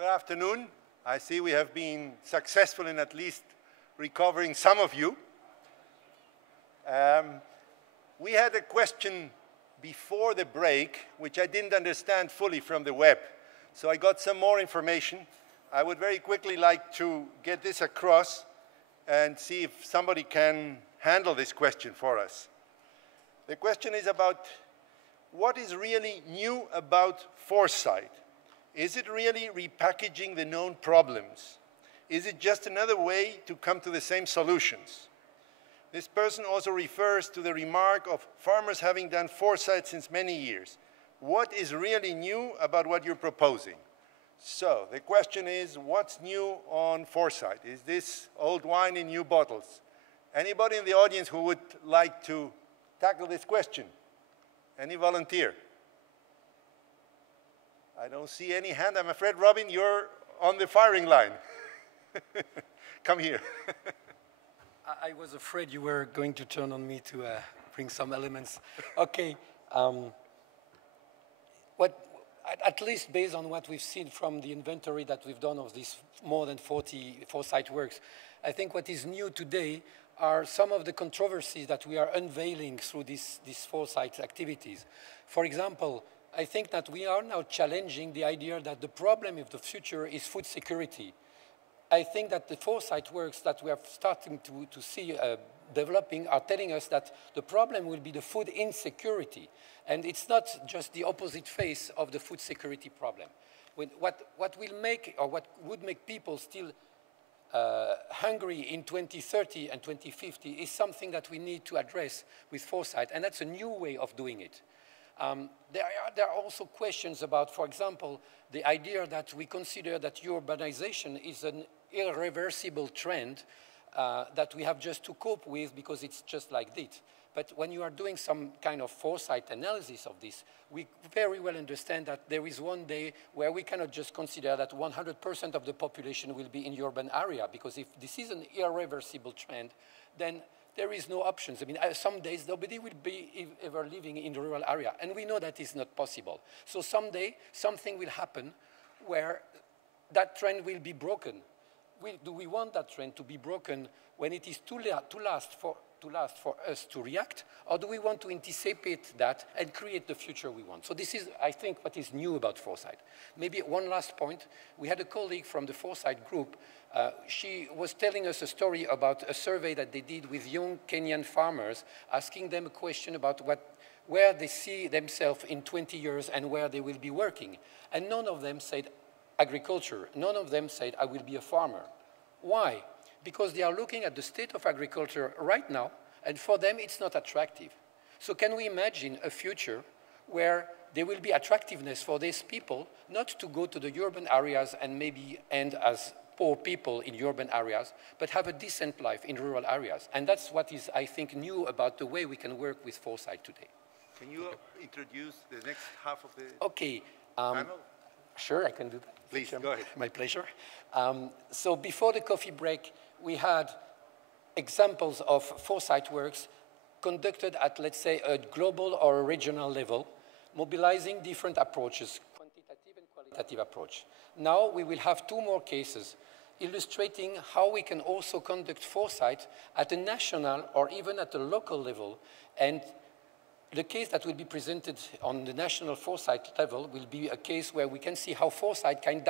Good afternoon. I see we have been successful in at least recovering some of you. We had a question before the break, which I didn't understand fully from the web. So I got some more information. I would very quickly like to get this across and see if somebody can handle this question for us. The question is about what is really new about Foresight? Is it really repackaging the known problems? Is it just another way to come to the same solutions? This person also refers to the remark of farmers having done Foresight since many years. What is really new about what you're proposing? So the question is, what's new on Foresight? Is this old wine in new bottles? Anybody in the audience who would like to tackle this question? Any volunteer? I don't see any hand. I'm afraid, Robin, you're on the firing line. Come here. I was afraid you were going to turn on me to bring some elements. Okay. At least based on what we've seen from the inventory that we've done of these more than 40 Foresight works, I think what is new today are some of the controversies that we are unveiling through these Foresight activities. For example, I think that we are now challenging the idea that the problem of the future is food security. I think that the Foresight works that we are starting to see developing are telling us that the problem will be the food insecurity. And it's not just the opposite face of the food security problem. What will make, or what would make people still hungry in 2030 and 2050 is something that we need to address with Foresight, and that's a new way of doing it. There are also questions about, for example, the idea that we consider that urbanization is an irreversible trend that we have just to cope with because it's just like this. But when you are doing some kind of Foresight analysis of this, we very well understand that there is one day where we cannot just consider that 100% of the population will be in urban area, because if this is an irreversible trend, then there is no options. I mean, some days nobody will be ever living in the rural area, and we know that is not possible. So someday something will happen where that trend will be broken. Do we want that trend to be broken when it is too last for us to react, or do we want to anticipate that and create the future we want? So this is, I think, what is new about Foresight. Maybe one last point. We had a colleague from the Foresight group. She was telling us a story about a survey that they did with young Kenyan farmers, asking them a question about where they see themselves in 20 years and where they will be working. And none of them said agriculture. None of them said, I will be a farmer. Why? Because they are looking at the state of agriculture right now, and for them it's not attractive. So can we imagine a future where there will be attractiveness for these people not to go to the urban areas and maybe end as poor people in urban areas, but have a decent life in rural areas? And that's what is, I think, new about the way we can work with Foresight today. Can you introduce the next half of the panel? Sure, I can do that. Please, go ahead. My pleasure. So before the coffee break, we had examples of Foresight works conducted at, let's say, a global or a regional level, mobilizing different approaches, quantitative and qualitative approach. Now we will have two more cases illustrating how we can also conduct Foresight at a national or even at a local level. And the case that will be presented on the national Foresight level will be a case where we can see how Foresight can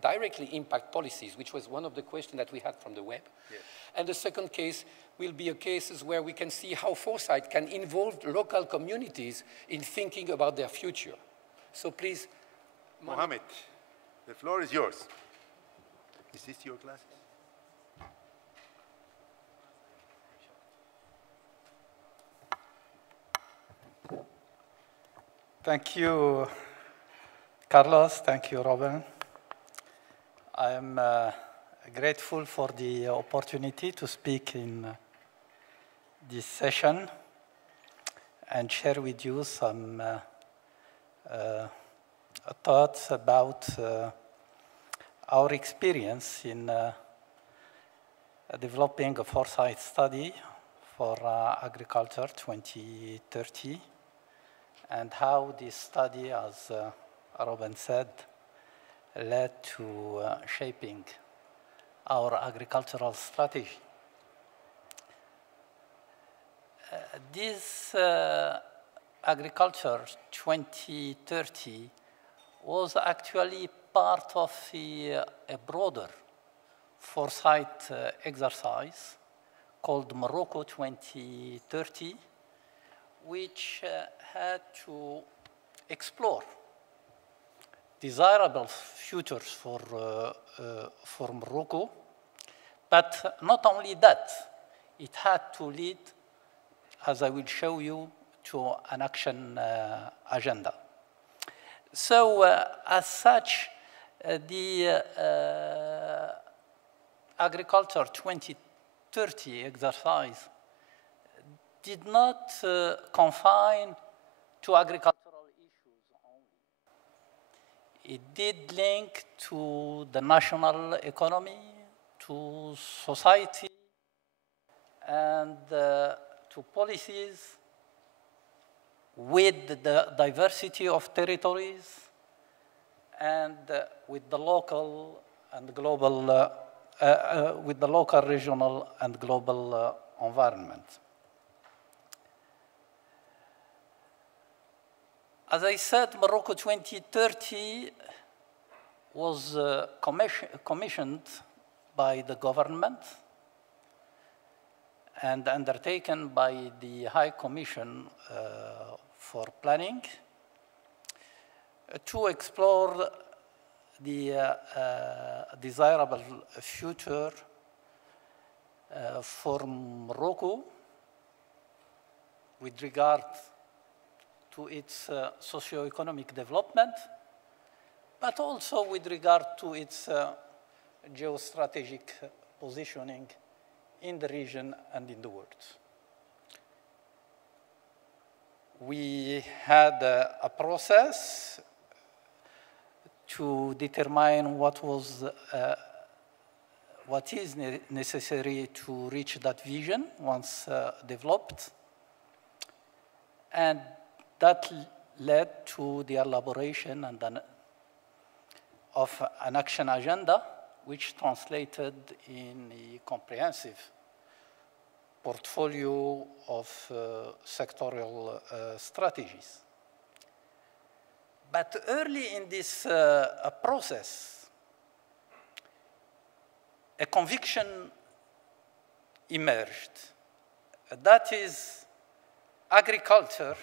directly impact policies, which was one of the questions that we had from the web. Yes. And the second case will be a case where we can see how Foresight can involve local communities in thinking about their future. So please, Mohammed, the floor is yours. Is this your glasses? Thank you, Carlos. Thank you, Robin. I'm grateful for the opportunity to speak in this session and share with you some thoughts about our experience in developing a Foresight study for Agriculture 2030, and how this study, as Robin said, led to shaping our agricultural strategy. This Agriculture 2030 was actually part of a broader Foresight exercise called Morocco 2030, which had to explore desirable futures for Morocco, but not only that, it had to lead, as I will show you, to an action agenda. So, as such, the Agriculture 2030 exercise did not confine to agricultural issues only. It did link to the national economy, to society, and to policies with the diversity of territories and with the local and global, with the local, regional, and global environment. As I said, Morocco 2030 was commissioned by the government and undertaken by the High Commission for Planning to explore the desirable future for Morocco with regard to its socio-economic development, but also with regard to its geostrategic positioning in the region and in the world. We had a process to determine what is necessary to reach that vision once developed, and that led to the elaboration of an action agenda, which translated in a comprehensive portfolio of sectorial strategies. But early in this process, a conviction emerged. That is, agriculture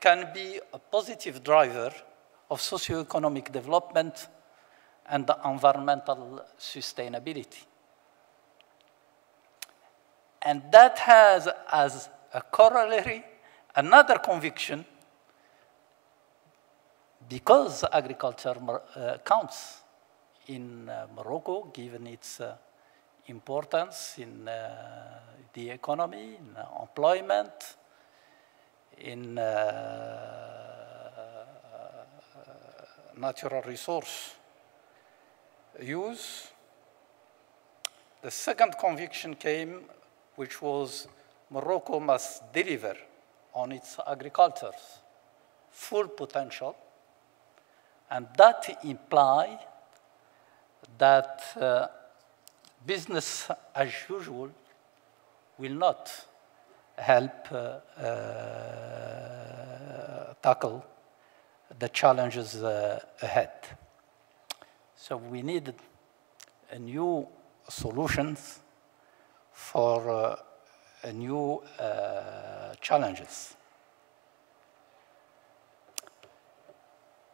can be a positive driver of socioeconomic development and environmental sustainability. And that has as a corollary another conviction, because agriculture counts in Morocco, given its importance in the economy, in employment, in natural resource use. The second conviction came, which was Morocco must deliver on its agriculture's full potential, and that implies that business as usual will not help tackle the challenges ahead. So we needed a new solutions for new challenges.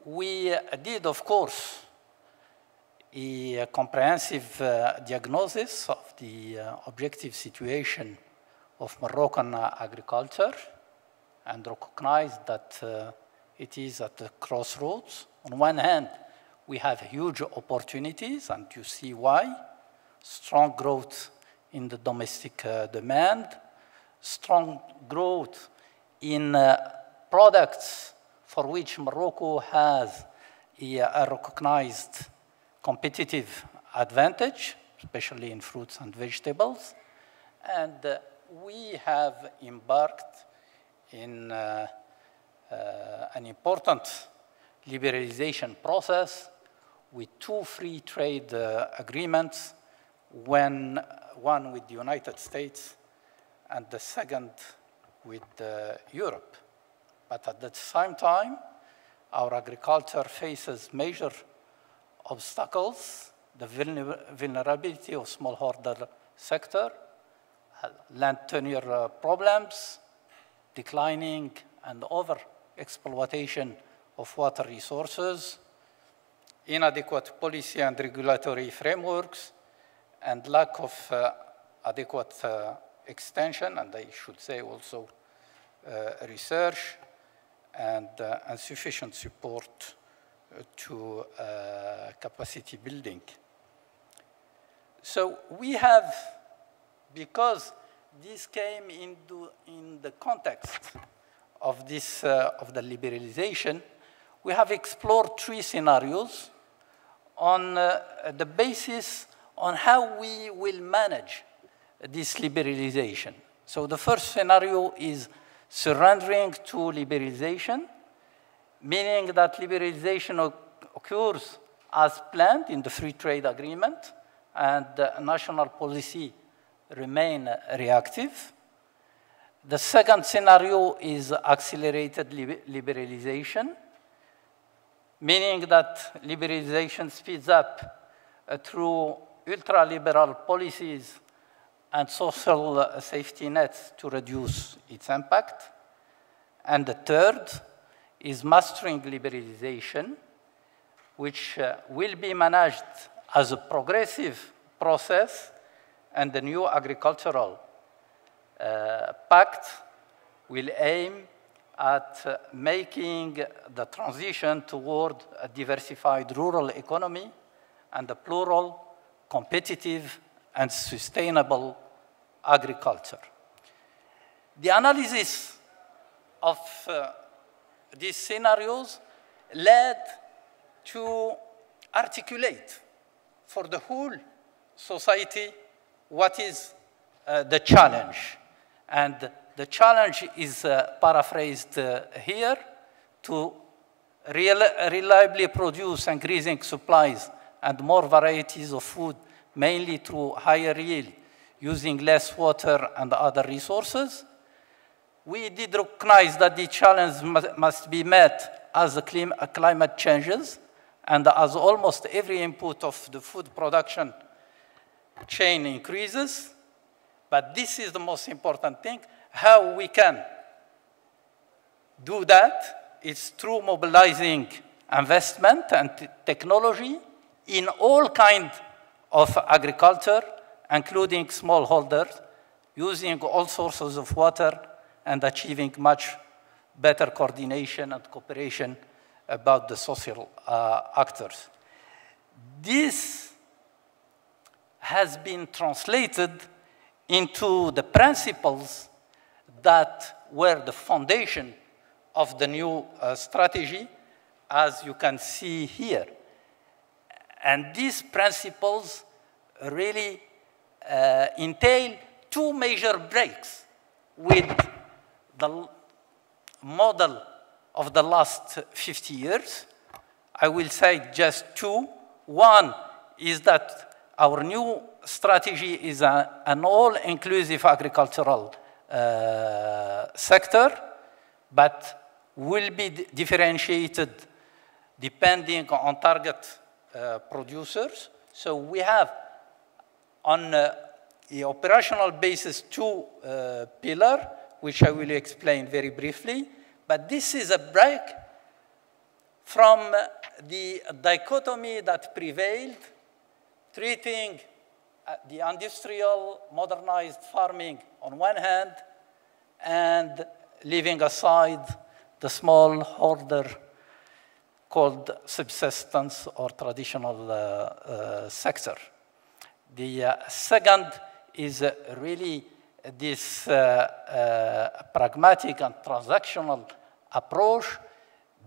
We did, of course, a comprehensive diagnosis of the objective situation of Moroccan agriculture and recognized that it is at the crossroads. On one hand, we have huge opportunities, and you see why. Strong growth in the domestic demand, strong growth in products for which Morocco has a recognized competitive advantage, especially in fruits and vegetables. And we have embarked in an important liberalization process with 2 free trade agreements, one with the United States and the second with Europe. But at the same time, our agriculture faces major obstacles, the vulnerability of smallholder sector, land tenure problems, declining and over-exploitation of water resources, inadequate policy and regulatory frameworks, and lack of adequate extension, and I should say also research, and insufficient support to capacity building. So we have, because this came in the context of this of the liberalization, we have explored 3 scenarios on the basis on how we will manage this liberalization. So the first scenario is surrendering to liberalization, meaning that liberalization occurs as planned in the free trade agreement and national policy remain reactive. The second scenario is accelerated liberalization, meaning that liberalization speeds up through ultra-liberal policies and social safety nets to reduce its impact. And the third is mastering liberalization, which will be managed as a progressive process, and the new agricultural pact will aim at making the transition toward a diversified rural economy and a plural, competitive, and sustainable agriculture. The analysis of these scenarios led to articulate for the whole society what is the challenge. And the challenge is paraphrased here: to reliably produce increasing supplies and more varieties of food, mainly through higher yield, using less water and other resources. We did recognize that the challenge must be met as the climate changes and as almost every input of the food production chain increases. But this is the most important thing. How we can do that is through mobilizing investment and technology in all kinds of agriculture, including smallholders, using all sources of water and achieving much better coordination and cooperation about the social actors. This has been translated into the principles that were the foundation of the new strategy, as you can see here. And these principles really entail 2 major breaks with the model of the last 50 years. I will say just 2. One is that our new strategy is an all-inclusive agricultural sector, but will be differentiated depending on target producers. So we have on the operational basis 2 pillars, which I will explain very briefly. But this is a break from the dichotomy that prevailed, treating the industrial modernized farming on one hand and leaving aside the small holder called subsistence or traditional sector. The second is really this pragmatic and transactional approach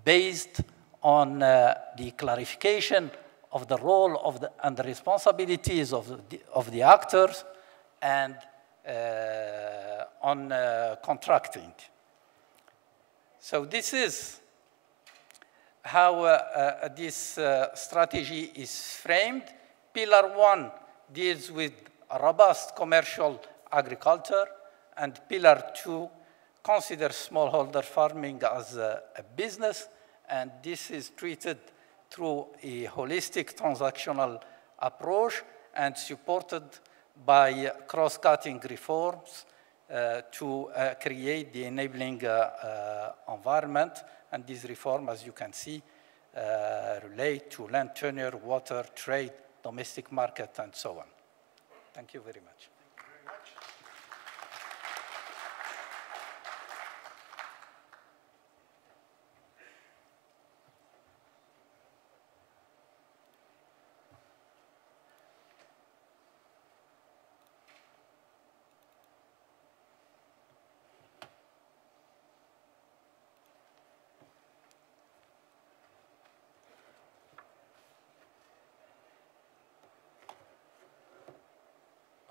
based on the clarification of the role of and the responsibilities of the actors and on contracting. So this is how this strategy is framed. Pillar 1 deals with robust commercial agriculture, and Pillar 2 considers smallholder farming as a business, and this is treated through a holistic transactional approach and supported by cross-cutting reforms to create the enabling environment. And this reform, as you can see, relate to land tenure, water, trade, domestic market, and so on. Thank you very much.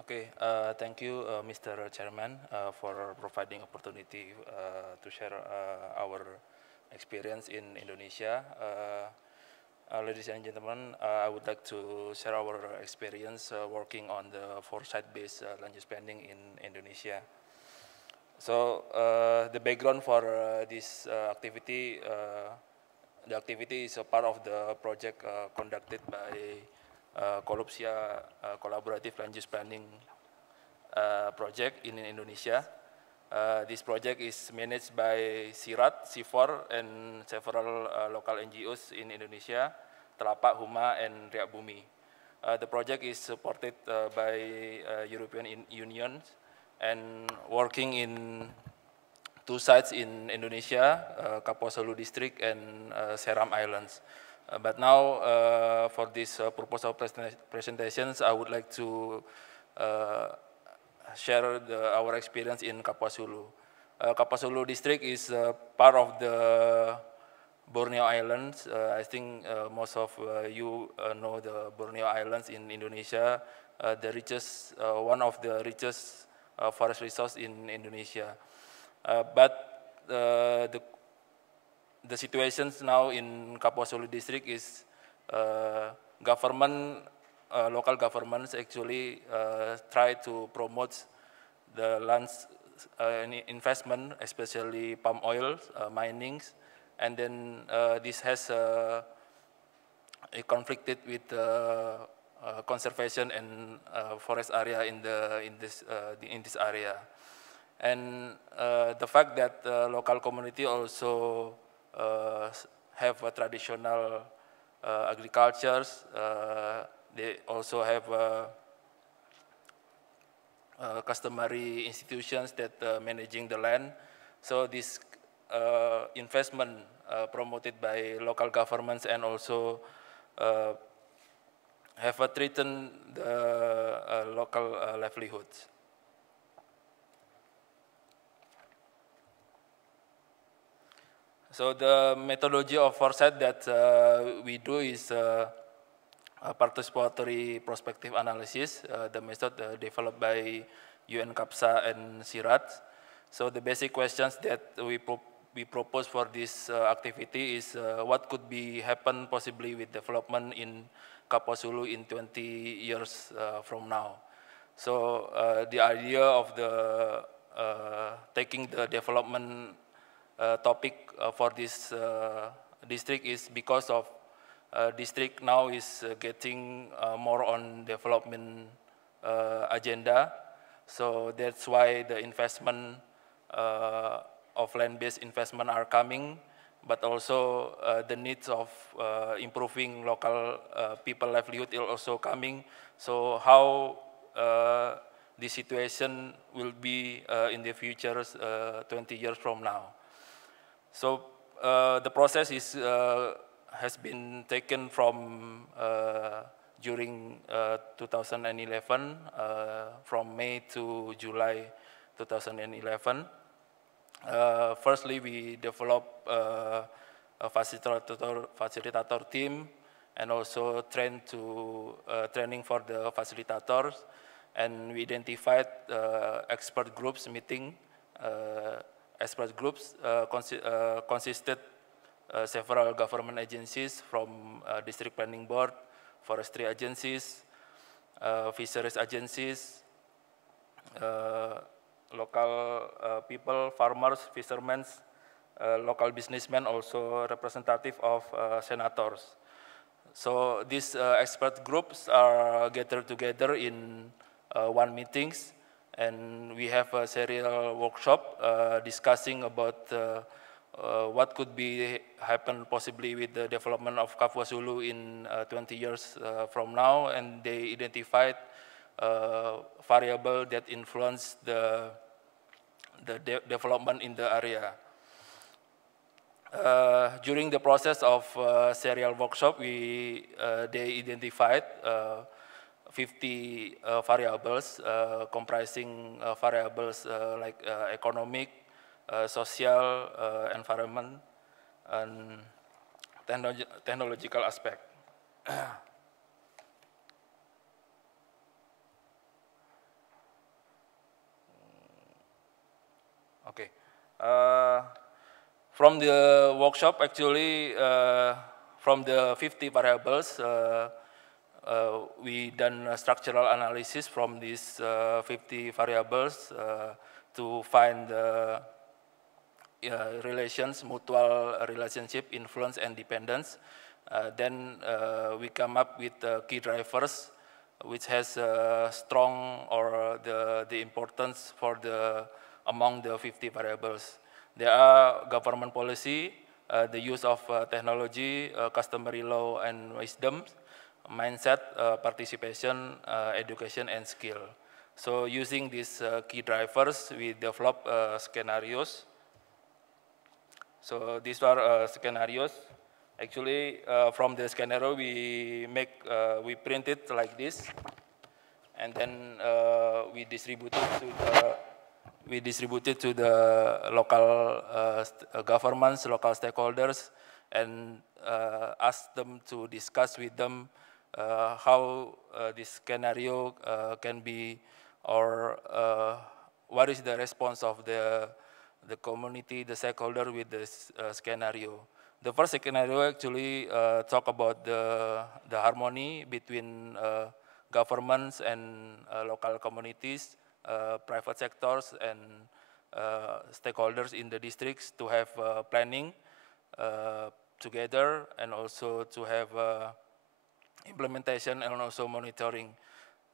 Okay, thank you, Mr. Chairman, for providing opportunity to share our experience in Indonesia. Ladies and gentlemen, I would like to share our experience working on the foresight-based land use planning in Indonesia. So the background for this activity, the activity is a part of the project conducted by Kolupsia Collaborative Land Use Planning project in Indonesia. This project is managed by SIRAT, CIFOR, and several local NGOs in Indonesia, Telapak, Huma, and Riak Bumi. The project is supported by European Union and working in 2 sites in Indonesia, Kapuasulu District and Seram Islands. But now, for this purpose of presentations, I would like to share our experience in Kapuasulu. Kapuasulu District is part of the Borneo Islands. I think most of you know the Borneo Islands in Indonesia, the richest, one of the richest forest resource in Indonesia. But the situations now in Kapuasulu District is local governments actually try to promote the lands investment, especially palm oil, minings, and then this has a conflicted with conservation and forest area in this area, and the fact that the local community also have a traditional agricultures. They also have customary institutions that managing the land. So this investment promoted by local governments and also have threatened the local livelihoods. So the methodology of foresight that we do is a participatory prospective analysis, the method developed by UNCAPSA and SIRAT. So the basic questions that we propose for this activity is what could be happen possibly with development in Kapuasulu in 20 years from now. So the idea of the taking the development topic for this district is because of district now is getting more on development agenda. So that's why the investment of land-based investment are coming, but also the needs of improving local people livelihood is also coming. So how the situation will be in the future 20 years from now. So the process is has been taken from during 2011, from May to July 2011. Firstly, we developed a facilitator team and also training for the facilitators, and we identified expert groups meeting. Expert groups consisted several government agencies from district planning board, forestry agencies, fisheries agencies, local people, farmers, fishermen, local businessmen, also representative of senators. So these expert groups are gathered together in one meetings, and we have a serial workshop discussing about what could be happen possibly with the development of Kapuasulu in 20 years from now, and they identified variable that influence the development in the area. During the process of serial workshop, they identified 50 variables comprising variables like economic, social, environment, and technological aspect. Okay. From the workshop, actually, from the 50 variables, we done a structural analysis from these 50 variables to find the relations, mutual relationship, influence, and dependence. Then we come up with key drivers, which has strong or the importance for among the 50 variables. There are government policy, the use of technology, customary law and wisdom, mindset, participation, education, and skill. So using these key drivers, we develop scenarios. So these are scenarios. Actually, from the scenario, we print it like this, and then we distribute it to the local governments, local stakeholders, and ask them to discuss with them how this scenario can be, or what is the response of the community, the stakeholder with this scenario. The first scenario actually talk about the harmony between governments and local communities, private sectors, and stakeholders in the districts to have planning together, and also to have implementation and also monitoring.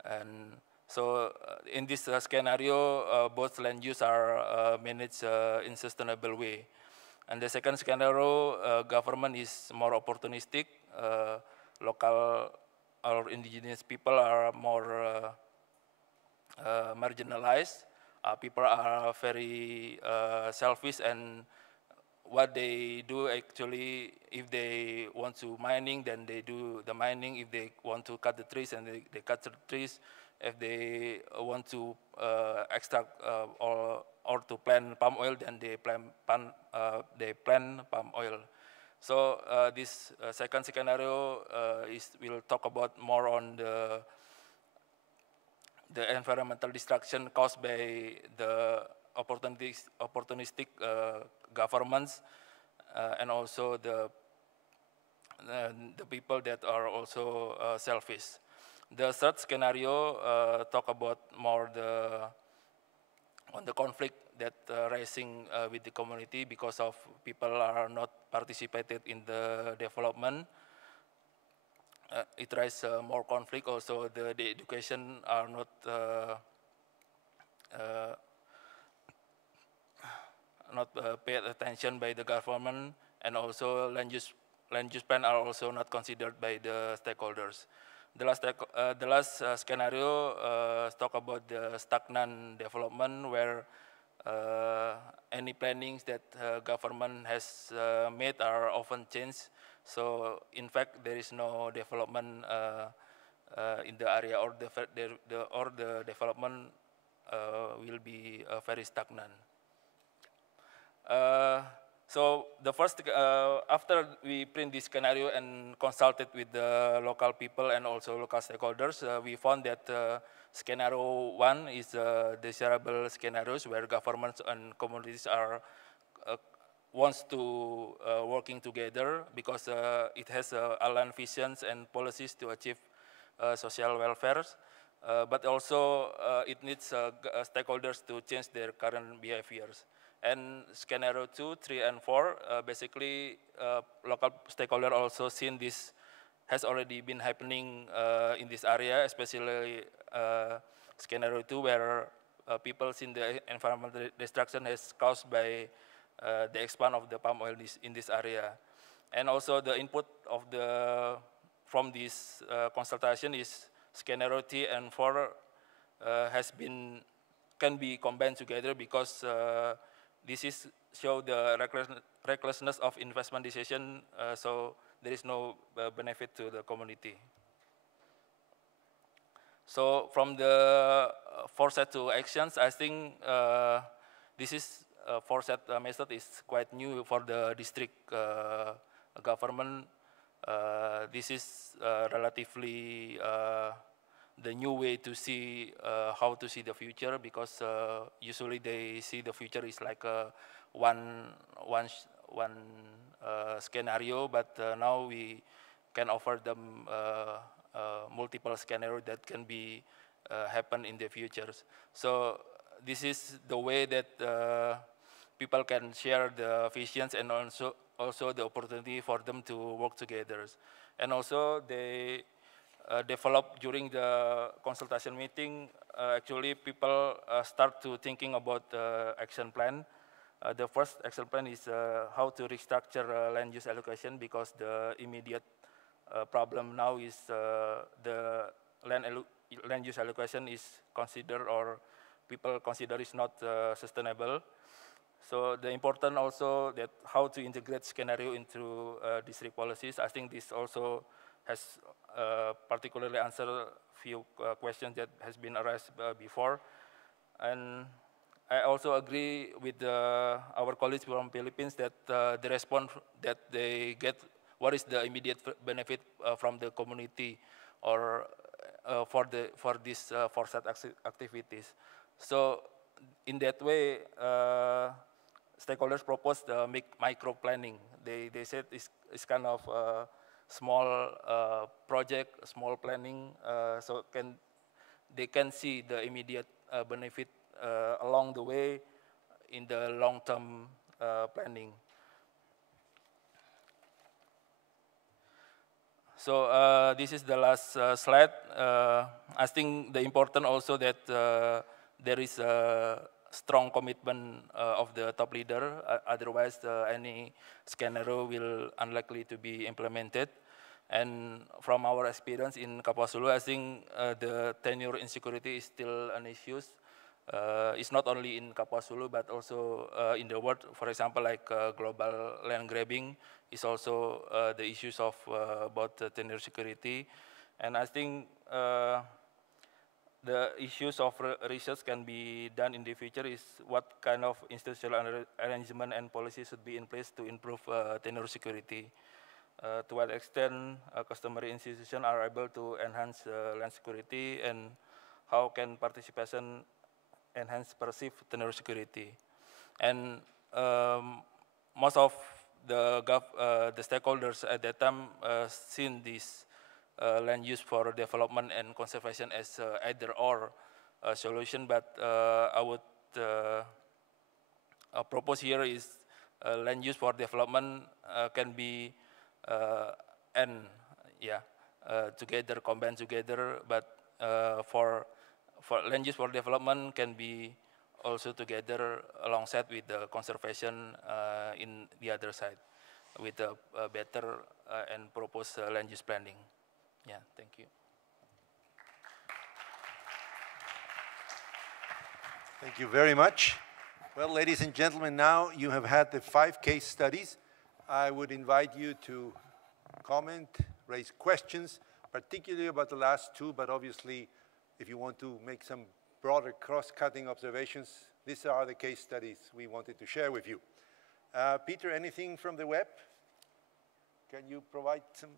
And so in this scenario, both land use are managed in sustainable way. And the second scenario, government is more opportunistic. Local or indigenous people are more marginalized. People are very selfish, and what they do actually, if they want to mining, then they do the mining. If they want to cut the trees, and they cut the trees. If they want to extract or to plant palm oil, then they plant palm oil. So this second scenario will talk about more on the environmental destruction caused by the opportunistic governments, and also the people that are also selfish. The third scenario talk about more on the conflict that rising with the community because of people are not participated in the development. It raises more conflict. Also, the education are not paid attention by the government, and also land use plan are also not considered by the stakeholders. The last scenario talk about the stagnant development, where any plannings that government has made are often changed. So in fact, there is no development in the area, or the development will be very stagnant. So the first, after we print this scenario and consulted with the local people and also local stakeholders, we found that scenario 1 is desirable scenarios where governments and communities are wants to working together because it has aligned visions and policies to achieve social welfare. But also it needs stakeholders to change their current behaviors. And scenario 2, 3, and 4, basically local stakeholders also seen this has already been happening in this area, especially scenario 2, where people seen the environmental destruction has caused by the expand of the palm oil in this area. And also the input of from this consultation is scenario 3 and 4 can be combined together because this is show the recklessness of investment decision, so there is no benefit to the community. So from the foresight to actions, I think this is foresight method is quite new for the district government. This is relatively the new way to see how to see the future, because usually they see the future is like one scenario, but now we can offer them multiple scenarios that can be happen in the futures. So this is the way that people can share the visions and also the opportunity for them to work together. And also they develop during the consultation meeting, actually people start to thinking about action plan. The first action plan is how to restructure land use allocation, because the immediate problem now is the land use allocation is considered, or people consider is not sustainable. So the important also that how to integrate scenario into district policies. I think this also has particularly answered a few questions that has been asked before. And I also agree with our colleagues from Philippines that the response that they get, what is the immediate benefit from the community or for these foresight activities. So in that way, stakeholders proposed micro planning. They said it's kind of small project, small planning, so they can see the immediate benefit along the way in the long-term planning. So this is the last slide. I think the important also that there is a strong commitment of the top leader. Otherwise, any scenario will unlikely to be implemented. And from our experience in Kapuasulu, I think the tenure insecurity is still an issue. It's not only in Kapuasulu, but also in the world. For example, like global land grabbing is also the issues of about tenure security. And I think the issues of research can be done in the future is what kind of institutional arrangement and policy should be in place to improve tenure security. To what extent customary institutions are able to enhance land security, and how can participation enhance perceived tenure security. And most of the stakeholders at that time seen this land use for development and conservation as either or solution, but I would propose here is land use for development can be together, combined together, but for land use for development can be also together alongside with the conservation in the other side with a better and proposed land use planning. Yeah, thank you. Thank you very much. Well, ladies and gentlemen, now you have had the 5 case studies. I would invite you to comment, raise questions, particularly about the last 2, but obviously if you want to make some broader cross-cutting observations, these are the case studies we wanted to share with you. Peter, anything from the web? Can you provide some?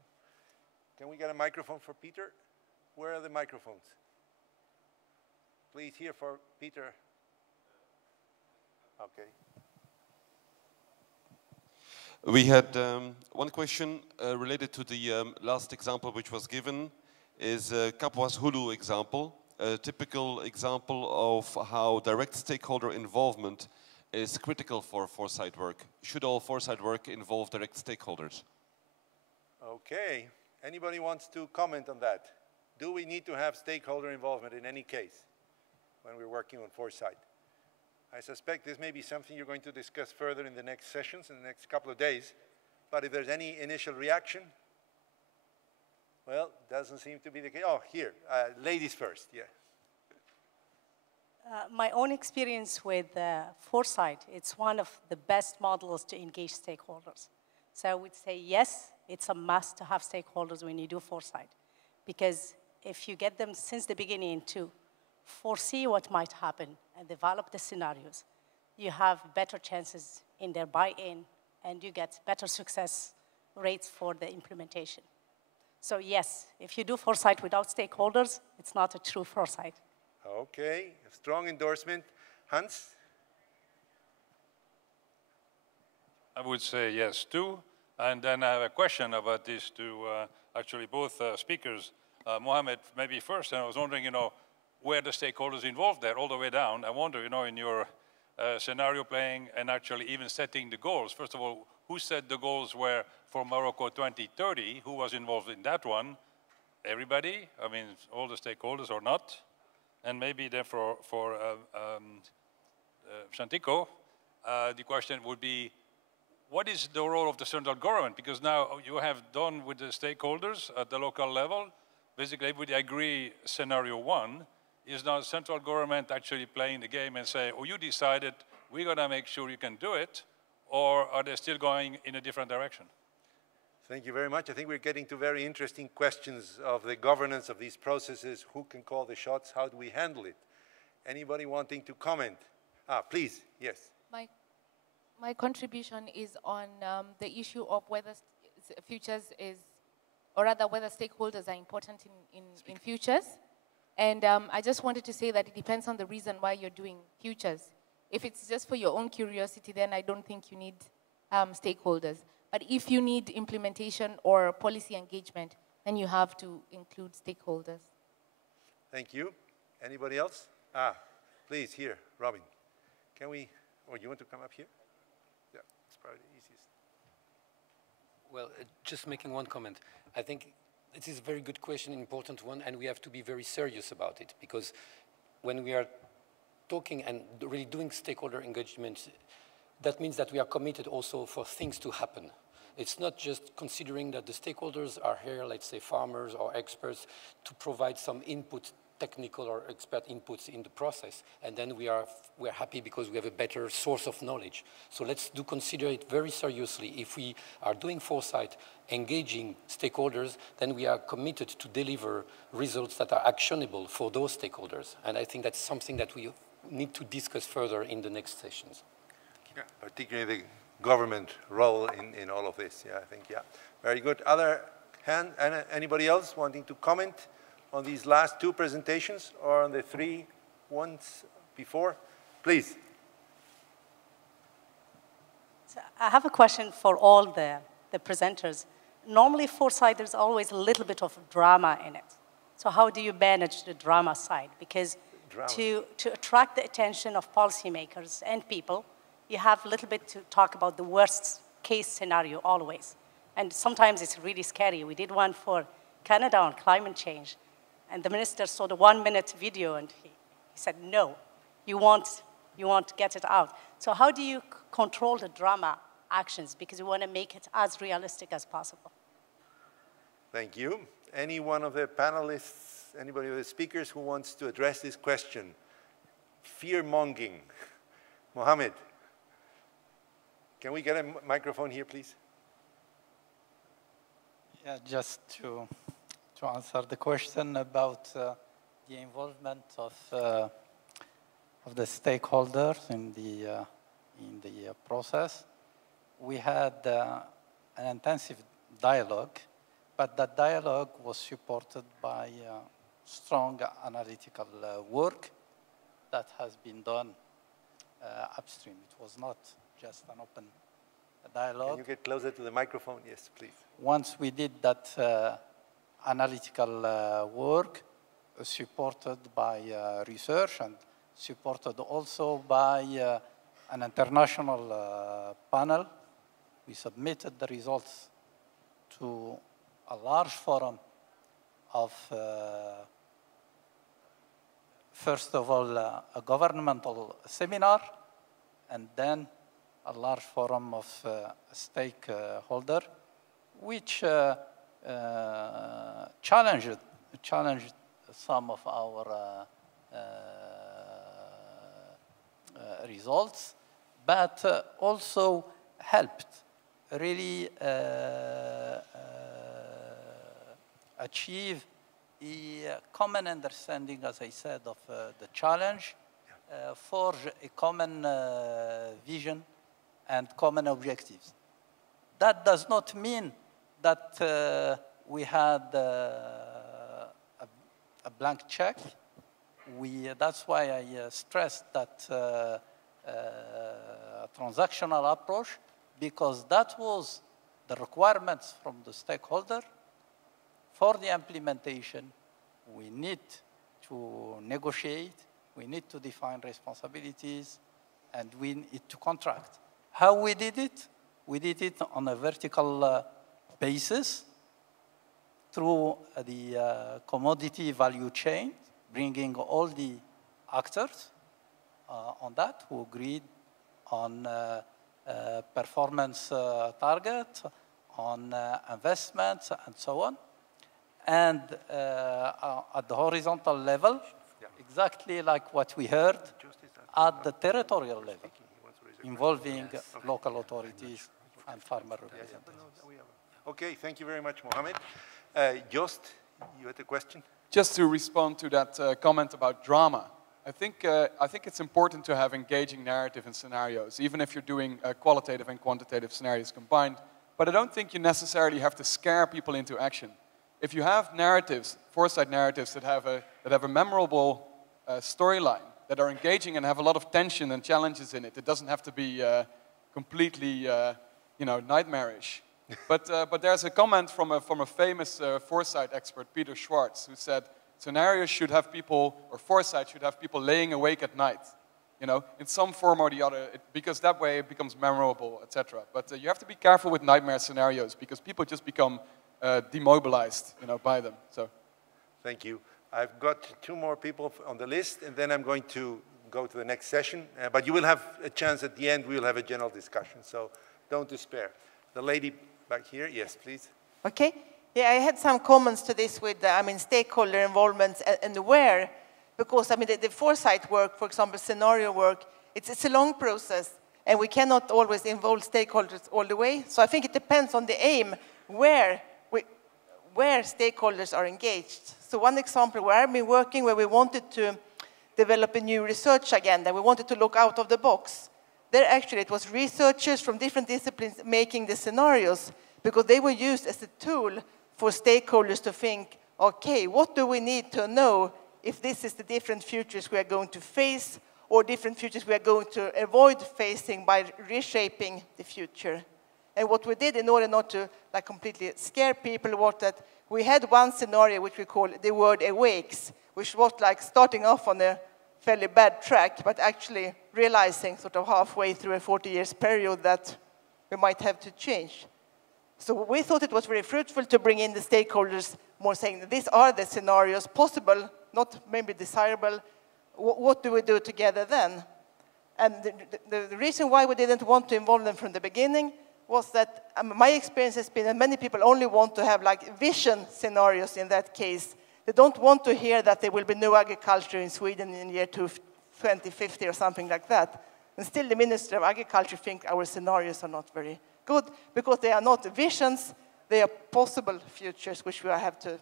Can we get a microphone for Peter? Where are the microphones? Please, here for Peter. Okay. We had one question related to the last example which was given, is Kapua's Hulu example, a typical example of how direct stakeholder involvement is critical for foresight work. Should all foresight work involve direct stakeholders? Okay, anybody wants to comment on that? Do we need to have stakeholder involvement in any case when we're working on foresight? I suspect this may be something you're going to discuss further in the next sessions, in the next couple of days. But if there's any initial reaction, well, doesn't seem to be the case. Oh, here, ladies first, yeah. My own experience with Foresight, it's one of the best models to engage stakeholders. So I would say, yes, it's a must to have stakeholders when you do Foresight. Because if you get them since the beginning to foresee what might happen and develop the scenarios, you have better chances in their buy-in and you get better success rates for the implementation. So yes, if you do Foresight without stakeholders, it's not a true Foresight. Okay, a strong endorsement. Hans? I would say yes too. And then I have a question about this to actually both speakers. Mohammed, maybe first, and I was wondering, where the stakeholders involved there, all the way down. I wonder, in your scenario playing and actually even setting the goals. First of all, who set the goals were for Morocco 2030? Who was involved in that one? Everybody? I mean, all the stakeholders or not? And maybe then for Shantiko, the question would be, what is the role of the central government? Because now you have done with the stakeholders at the local level. Basically, everybody agree scenario one. Is now central government actually playing the game and say, oh, you decided, we're going to make sure you can do it, or are they still going in a different direction? Thank you very much. I think we're getting to very interesting questions of the governance of these processes. Who can call the shots? How do we handle it? Anybody wanting to comment? Please, yes. My contribution is on the issue of whether futures is, or rather whether stakeholders are important in futures. And I just wanted to say that it depends on the reason why you're doing futures. If it's just for your own curiosity, then I don't think you need stakeholders. But if you need implementation or policy engagement, then you have to include stakeholders. Thank you. Anybody else? Please, here, Robin. Can we, or you want to come up here? Yeah, it's probably the easiest. Well, just making one comment. I think it is a very good question, important one, and we have to be very serious about it, because when we are talking and really doing stakeholder engagement, that means that we are committed also for things to happen. It's not just considering that the stakeholders are here, let's say farmers or experts, to provide some input, technical or expert inputs in the process, and then we're happy because we have a better source of knowledge. So let's consider it very seriously. If we are doing foresight, engaging stakeholders, then we are committed to deliver results that are actionable for those stakeholders. And I think that's something that we need to discuss further in the next sessions. Yeah, particularly the government role in all of this. Yeah, I think, yeah. Very good. Other hand, anybody else wanting to comment on these last two presentations or on the three ones before? Please. So I have a question for all the presenters. Normally, foresight, there's always a little bit of drama in it. So how do you manage the drama side? Because to attract the attention of policymakers and people, you have a little bit to talk about the worst case scenario always. And sometimes it's really scary. We did one for Canada on climate change. And the minister saw the 1-minute video and he said, no, you won't get it out. So how do you control the drama actions? Because we want to make it as realistic as possible. Thank you. Any one of the panelists, anybody of the speakers who wants to address this question? Fear-mongering. Mohammed, can we get a microphone here, please? Yeah, just to answer the question about the involvement of the stakeholders in the process. We had an intensive dialogue, but that dialogue was supported by strong analytical work that has been done upstream. It was not just an open dialogue. Can you get closer to the microphone? Yes, please. Once we did that analytical work, supported by research and supported also by an international panel, we submitted the results to a large forum of, first of all, a governmental seminar, and then a large forum of stakeholder, which challenged some of our results, but also helped really achieve a common understanding, as I said, of the challenge, forge a common vision and common objectives. That does not mean that we had a blank check. That's why I stressed that transactional approach, because that was the requirements from the stakeholder. For the implementation, we need to negotiate, we need to define responsibilities, and we need to contract. How we did it? We did it on a vertical basis through the commodity value chain, bringing all the actors on that who agreed on performance target, on investments, and so on. And at the horizontal level, exactly like what we heard, at the territorial level, involving local authorities and farmer representatives. Okay, thank you very much, Mohammed. Joost, you had a question? Just to respond to that comment about drama, I think it's important to have engaging narrative and scenarios, even if you're doing qualitative and quantitative scenarios combined. But I don't think you necessarily have to scare people into action. If you have narratives, Foresight narratives that have a memorable storyline, that are engaging and have a lot of tension and challenges in it, it doesn't have to be completely, nightmarish. But there's a comment from a famous Foresight expert, Peter Schwartz, who said scenarios should have people, or Foresight should have people laying awake at night, in some form or the other, because that way it becomes memorable, etc. But you have to be careful with nightmare scenarios, because people just become demobilized, by them. So, thank you. I've got two more people on the list, and then I'm going to go to the next session. But you will have a chance at the end. We will have a general discussion, so don't despair. The lady back here, yes, please. Okay. Yeah, I had some comments to this with, stakeholder involvement and where, because, the Foresight work, for example, scenario work, it's a long process, and we cannot always involve stakeholders all the way. So I think it depends on the aim, where stakeholders are engaged. So one example where I've been working, where we wanted to develop a new research agenda, we wanted to look out of the box. There actually it was researchers from different disciplines making the scenarios, because they were used as a tool for stakeholders to think, okay, what do we need to know if this is the different futures we are going to face, or different futures we are going to avoid facing by reshaping the future. And what we did in order not to completely scare people was that we had one scenario which we call the word awakes, which was starting off on a fairly bad track, but actually realizing sort of halfway through a 40 years period that we might have to change. So we thought it was very fruitful to bring in the stakeholders more saying that these are the scenarios possible, not maybe desirable. What do we do together then? And the reason why we didn't want to involve them from the beginning was that my experience has been that many people only want to have vision scenarios in that case. They don't want to hear that there will be no agriculture in Sweden in the year 2050 or something like that. And still the Minister of Agriculture think our scenarios are not very good, because they are not visions, they are possible futures which we have to,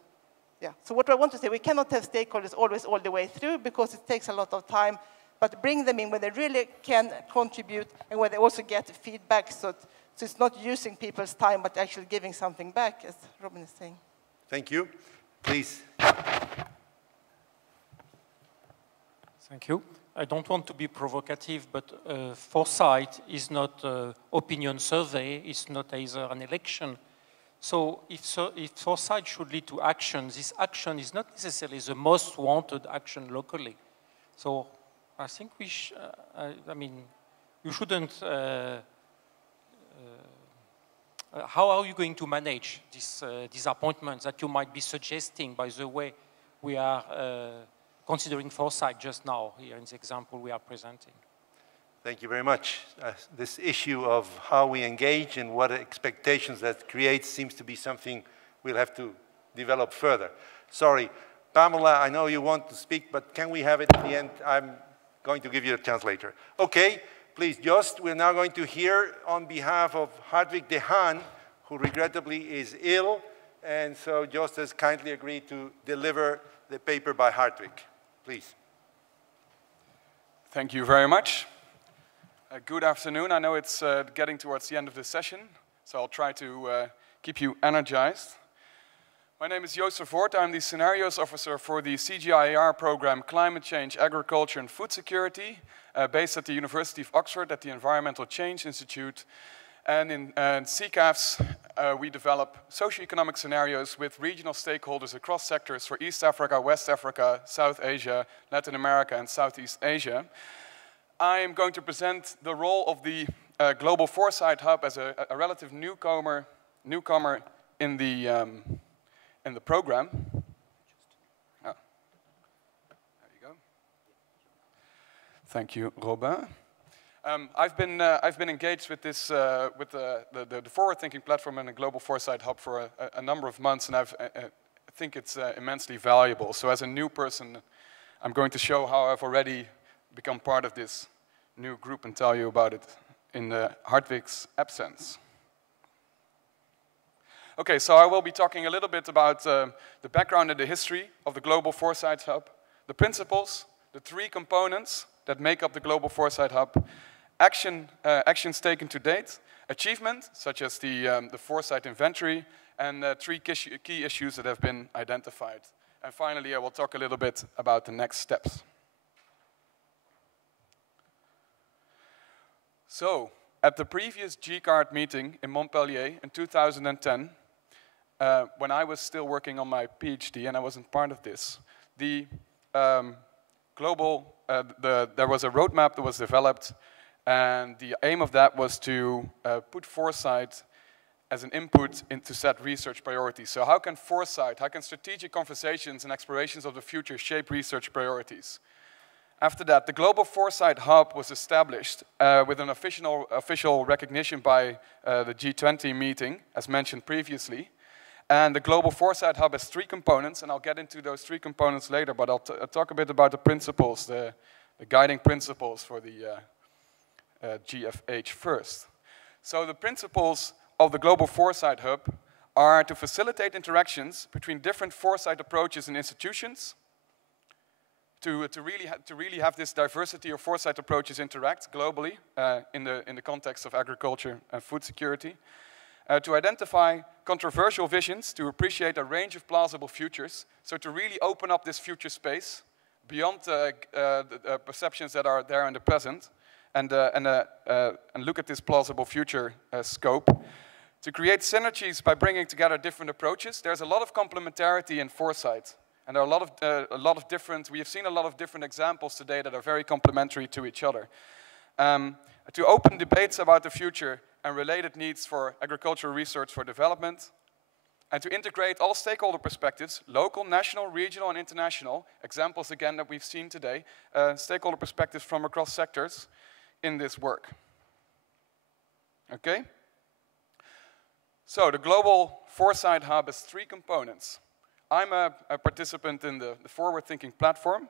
So what I want to say, we cannot have stakeholders always all the way through, because it takes a lot of time, but bring them in when they really can contribute and when they also get feedback, so it's not using people's time, but actually giving something back, as Robin is saying. Thank you. Please. Thank you. I don't want to be provocative, but Foresight is not an opinion survey, it's not either an election. So if Foresight should lead to action, this action is not necessarily the most wanted action locally. So I think I mean, you shouldn't, how are you going to manage this disappointment that you might be suggesting by the way we are considering Foresight just now, here in the example we are presenting? Thank you very much. This issue of how we engage and what expectations that creates seems to be something we'll have to develop further. Sorry, Pamela, I know you want to speak, but can we have it at the end? I'm going to give you a chance later. Okay, please, Jost, we're now going to hear on behalf of Hartwig de Haan, who regrettably is ill, and so Jost has kindly agreed to deliver the paper by Hartwig. Please. Thank you very much. Good afternoon. I know it's getting towards the end of the session, so I'll try to keep you energized. My name is Joost Vervoort. I'm the Scenarios Officer for the CGIAR program Climate Change, Agriculture and Food Security, based at the University of Oxford at the Environmental Change Institute. And in CCAFs, we develop socioeconomic scenarios with regional stakeholders across sectors for East Africa, West Africa, South Asia, Latin America, and Southeast Asia. I am going to present the role of the Global Foresight Hub as a relative newcomer in the program. Oh. There you go. Thank you, Robin. I've been engaged with this with the forward-thinking platform and the Global Foresight Hub for a number of months, and I think it's immensely valuable. So as a new person, I'm going to show how I've already become part of this new group and tell you about it in Hartwig's absence. Okay, so I will be talking a little bit about the background and the history of the Global Foresight Hub, the principles, the three components that make up the Global Foresight Hub, actions taken to date, achievement, such as the Foresight Inventory, and three key issues that have been identified. And finally, I will talk a little bit about the next steps. So, at the previous GCARD meeting in Montpellier in 2010, when I was still working on my PhD and I wasn't part of this, there was a roadmap that was developed, and the aim of that was to put foresight as an input into set research priorities. So how can foresight, how can strategic conversations and explorations of the future shape research priorities? After that, the Global Foresight Hub was established with an official recognition by the G20 meeting, as mentioned previously. And the Global Foresight Hub has three components, and I'll get into those three components later, but I'll talk a bit about the principles, the guiding principles for the GFH first. So the principles of the Global Foresight Hub are to facilitate interactions between different foresight approaches and institutions, to really have this diversity of foresight approaches interact globally in the context of agriculture and food security, to identify controversial visions, to appreciate a range of plausible futures, so to really open up this future space beyond the perceptions that are there in the present, and look at this plausible future scope. To create synergies by bringing together different approaches. There's a lot of complementarity in foresight. And there are we have seen a lot of different examples today that are very complementary to each other. To open debates about the future and related needs for agricultural research for development, and to integrate all stakeholder perspectives, local, national, regional, and international, examples again that we've seen today, stakeholder perspectives from across sectors in this work. Okay? So the Global Foresight Hub has three components. I'm a participant in the forward-thinking platform.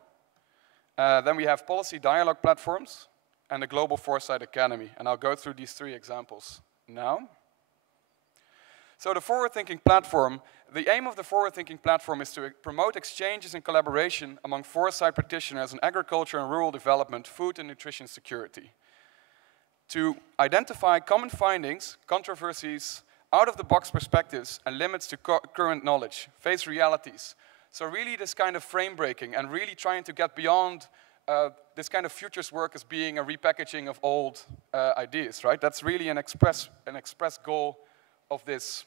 Then we have policy dialogue platforms and the Global Foresight Academy. And I'll go through these three examples now. So the forward-thinking platform, the aim of the forward-thinking platform is to promote exchanges and collaboration among foresight practitioners in agriculture and rural development, food and nutrition security. To identify common findings, controversies, out-of-the-box perspectives and limits to current knowledge, face realities. So really this kind of frame breaking and really trying to get beyond this kind of futures work as being a repackaging of old ideas, right? That's really an express goal of this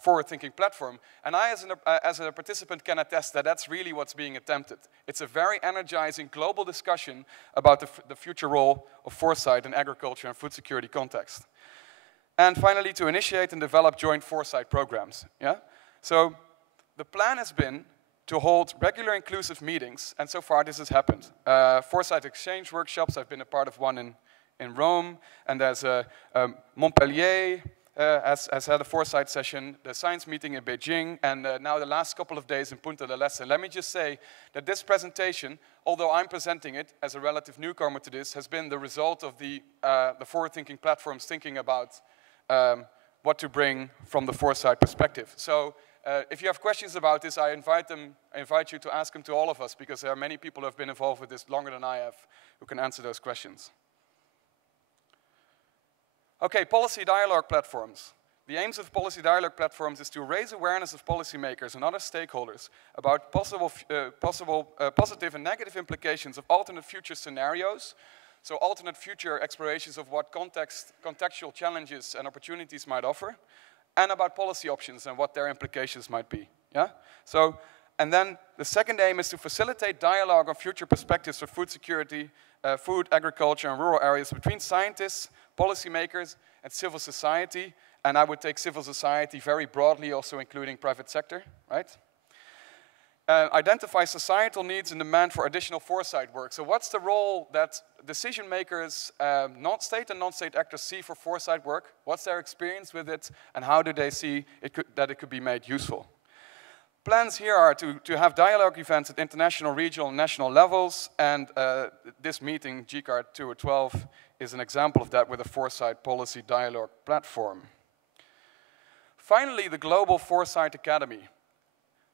forward-thinking platform. And I, as a participant, can attest that that's really what's being attempted. It's a very energizing global discussion about the future role of foresight in agriculture and food security context. And finally, to initiate and develop joint foresight programs. Yeah? So the plan has been to hold regular inclusive meetings, and so far this has happened. Foresight exchange workshops, I've been a part of one in Rome, and there's Montpellier, has had a foresight session, the science meeting in Beijing, and now the last couple of days in Punta del Este. Let me just say that this presentation, although I'm presenting it as a relative newcomer to this, has been the result of the forward-thinking platforms thinking about what to bring from the foresight perspective. So if you have questions about this, I invite you to ask them to all of us, because there are many people who have been involved with this longer than I have who can answer those questions. Okay, policy dialogue platforms. The aims of policy dialogue platforms is to raise awareness of policymakers and other stakeholders about positive and negative implications of alternate future scenarios, so alternate future explorations of what contextual challenges and opportunities might offer, and about policy options and what their implications might be. Yeah? So, and then the second aim is to facilitate dialogue on future perspectives for food security, food, agriculture, and rural areas between scientists, policymakers, and civil society. And I would take civil society very broadly, also including private sector, right? Identify societal needs and demand for additional foresight work. So what's the role that decision makers, state and non-state actors see for foresight work? What's their experience with it? And how do they see that it could be made useful? Plans here are to have dialogue events at international, regional, and national levels, and this meeting, GCARD 212, is an example of that with a Foresight Policy Dialogue platform. Finally, the Global Foresight Academy.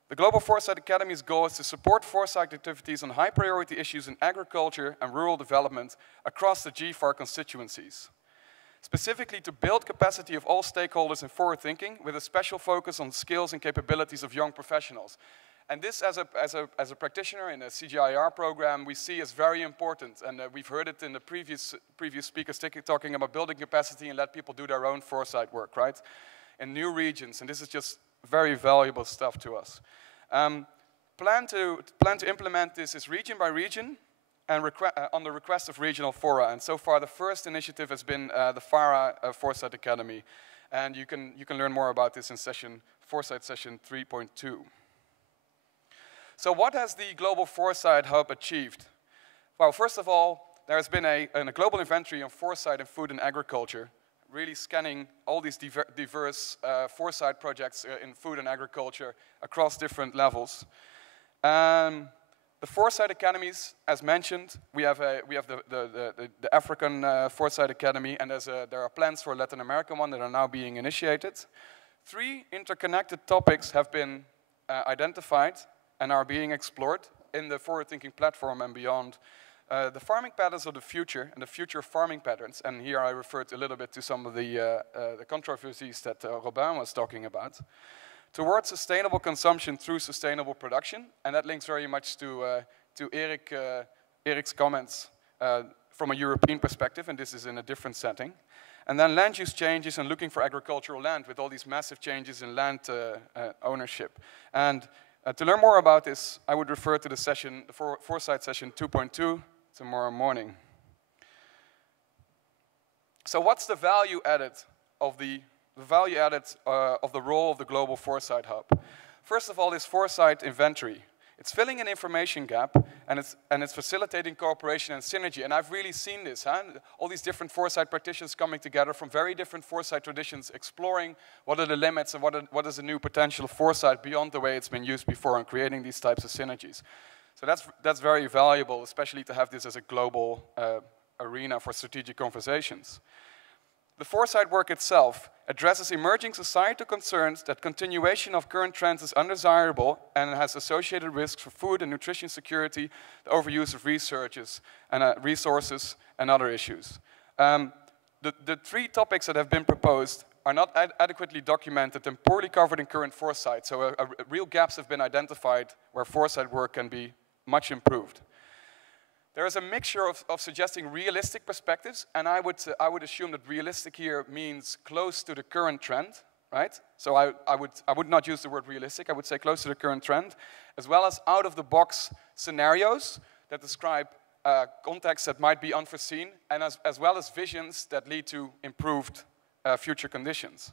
The Global Foresight Academy's goal is to support foresight activities on high priority issues in agriculture and rural development across the GFAR constituencies. Specifically to build capacity of all stakeholders in forward thinking with a special focus on skills and capabilities of young professionals. And this, as a practitioner in a CGIAR program, we see as very important. And we've heard it in the previous speakers talking about building capacity and let people do their own foresight work, right? In new regions, and this is just very valuable stuff to us. Plan to implement this is region by region, and on the request of regional fora. And so far, the first initiative has been the FARA Foresight Academy. And you can learn more about this in Foresight Session 3.2. So what has the Global Foresight Hub achieved? Well, first of all, there has been a global inventory on foresight in food and agriculture, really scanning all these diverse foresight projects in food and agriculture across different levels. The Foresight Academies, as mentioned, we have the African Foresight Academy, and there are plans for a Latin American one that are now being initiated. 3 interconnected topics have been identified and are being explored in the forward-thinking platform and beyond. The farming patterns of the future and the future farming patterns, and here I referred a little bit to some of the controversies that Robin was talking about. Towards sustainable consumption through sustainable production, and that links very much to Eric's comments from a European perspective, and this is in a different setting. And then land use changes and looking for agricultural land with all these massive changes in land ownership. And to learn more about this, I would refer to the session, the Foresight Session 2.2 tomorrow morning. So what's the value added of the role of the Global Foresight Hub? First of all, this foresight inventory. It's filling an information gap, and it's facilitating cooperation and synergy. And I've really seen this, huh? All these different foresight practitioners coming together from very different foresight traditions, exploring what are the limits and what is the new potential of foresight beyond the way it's been used before, and creating these types of synergies. So that's very valuable, especially to have this as a global arena for strategic conversations. The foresight work itself addresses emerging societal concerns that continuation of current trends is undesirable and has associated risks for food and nutrition security, the overuse of resources and other issues. The 3 topics that have been proposed are not adequately documented and poorly covered in current foresight, so real gaps have been identified where foresight work can be much improved. There is a mixture of suggesting realistic perspectives, and I would assume that realistic here means close to the current trend, right? So I would not use the word realistic, I would say close to the current trend, as well as out-of-the-box scenarios that describe contexts that might be unforeseen, and as well as visions that lead to improved future conditions.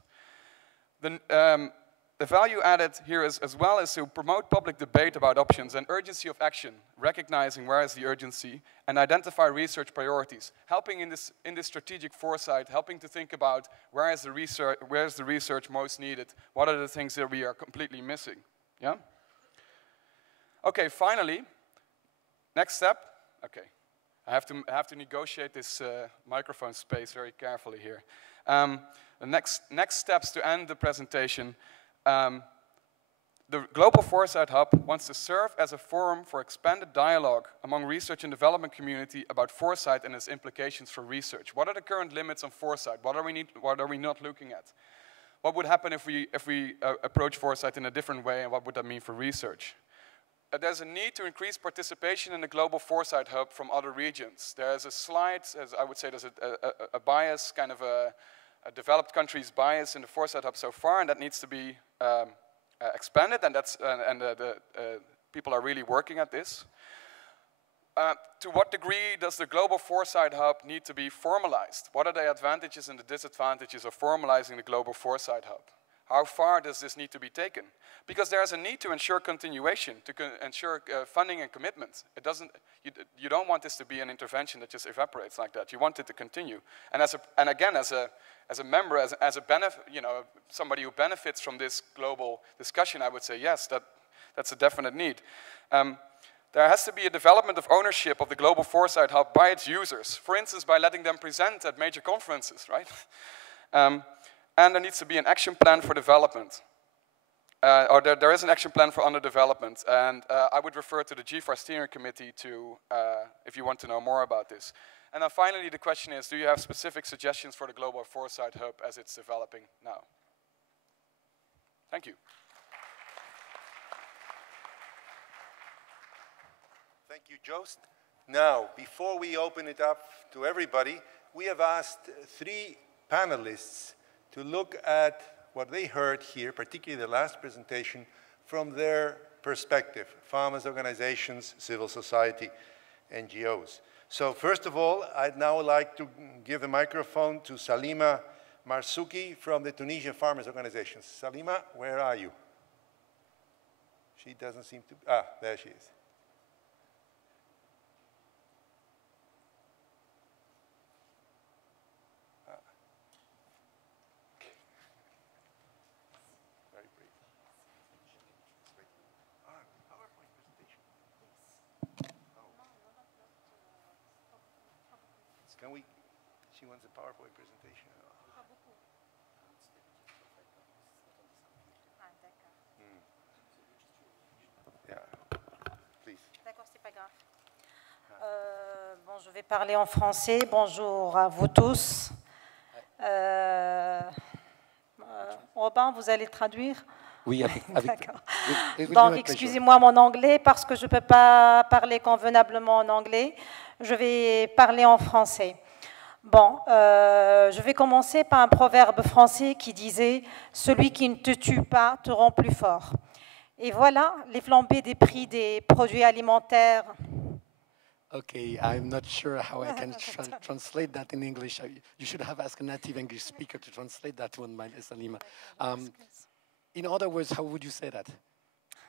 The value added here is as well as to promote public debate about options and urgency of action, recognizing where is the urgency, and identify research priorities, helping in this strategic foresight, helping to think about where is the research most needed, what are the things that we are completely missing, yeah? Okay, finally, next step, okay. I have to negotiate this microphone space very carefully here. The next steps to end the presentation. The Global Foresight Hub wants to serve as a forum for expanded dialogue among research and development community about foresight and its implications for research. What are the current limits on foresight? What are we not looking at? What would happen if we approach foresight in a different way, and what would that mean for research? There's a need to increase participation in the Global Foresight Hub from other regions. There's a slide, as I would say, there's a bias, kind of a developed countries bias in the Foresight Hub so far, and that needs to be expanded, and people are really working at this. To what degree does the Global Foresight Hub need to be formalized? What are the advantages and the disadvantages of formalizing the Global Foresight Hub? How far does this need to be taken? Because there's a need to ensure continuation, to ensure funding and commitment. You don't want this to be an intervention that just evaporates like that. You want it to continue. And again, as a member, as a benefit, somebody who benefits from this global discussion, I would say yes, that's a definite need. There has to be a development of ownership of the Global Foresight Hub by its users. For instance, by letting them present at major conferences, right? And there needs to be an action plan for development. Or there is an action plan for under development. And I would refer to the GFAR Steering Committee if you want to know more about this. And then finally, the question is, do you have specific suggestions for the Global Foresight Hub as it's developing now? Thank you. Thank you, Joost. Now, before we open it up to everybody, we have asked 3 panelists to look at what they heard here, particularly the last presentation, from their perspective, farmers' organizations, civil society, NGOs. So first of all, I'd now like to give the microphone to Salima Marsouki from the Tunisian Farmers Organizations. Salima, where are you? She doesn't seem to, there she is. She wants a PowerPoint presentation. Yeah, please. D'accord, c'est pas grave. Bon, je vais parler en français. Bonjour à vous tous. Robin, vous allez traduire? Oui, d'accord. Donc, excusez-moi mon anglais parce que je ne peux pas parler convenablement en anglais. Je vais parler en français. Bon, je vais commencer par un proverbe français qui disait « Celui qui ne te tue pas te rend plus fort ». Et voilà, les flambées des prix des produits alimentaires. Okay, I'm not sure how I can translate that in English. You should have asked a native English speaker to translate that one, Salima. In other words, how would you say that?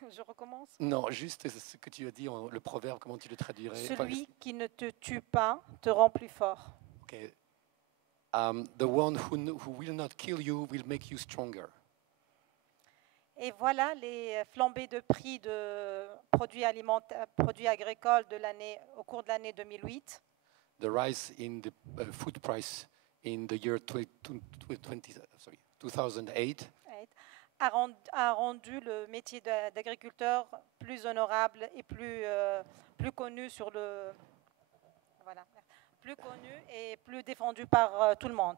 Je recommence? Non, juste ce que tu as dit, le proverbe, comment tu le traduirais? Celui qui ne te tue pas te rend plus fort. Okay. The one who will not kill you will make you stronger. Et voilà les flambées de prix de produits alimentaires, produits agricoles au cours de l'année 2008. The rise in the food price in the year 2008 a rendu le métier d'agriculteur plus honorable et plus connu plus connu et plus défendu par tout le monde.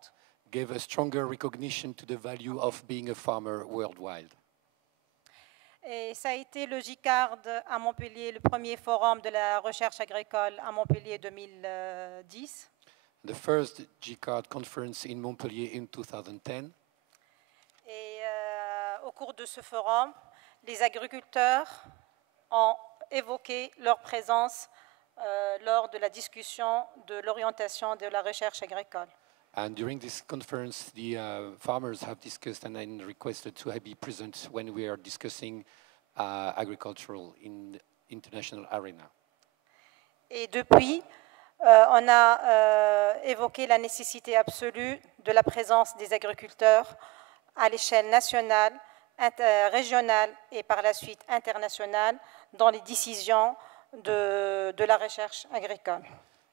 Gave a stronger recognition to the value of being a farmer worldwide. Et ça a été le GICARD à Montpellier, le premier forum de la recherche agricole à Montpellier 2010. The first GCARD conference in Montpellier in 2010. Et au cours de ce forum, les agriculteurs ont évoqué leur présence lors de la discussion de l'orientation de la recherche agricole. And during this conference, the farmers have discussed and then requested to be present when we are discussing agricultural in the international arena. Et depuis, on a évoqué la nécessité absolue de la présence des agriculteurs à l'échelle nationale, régionale et par la suite internationale dans les décisions de la recherche agricole.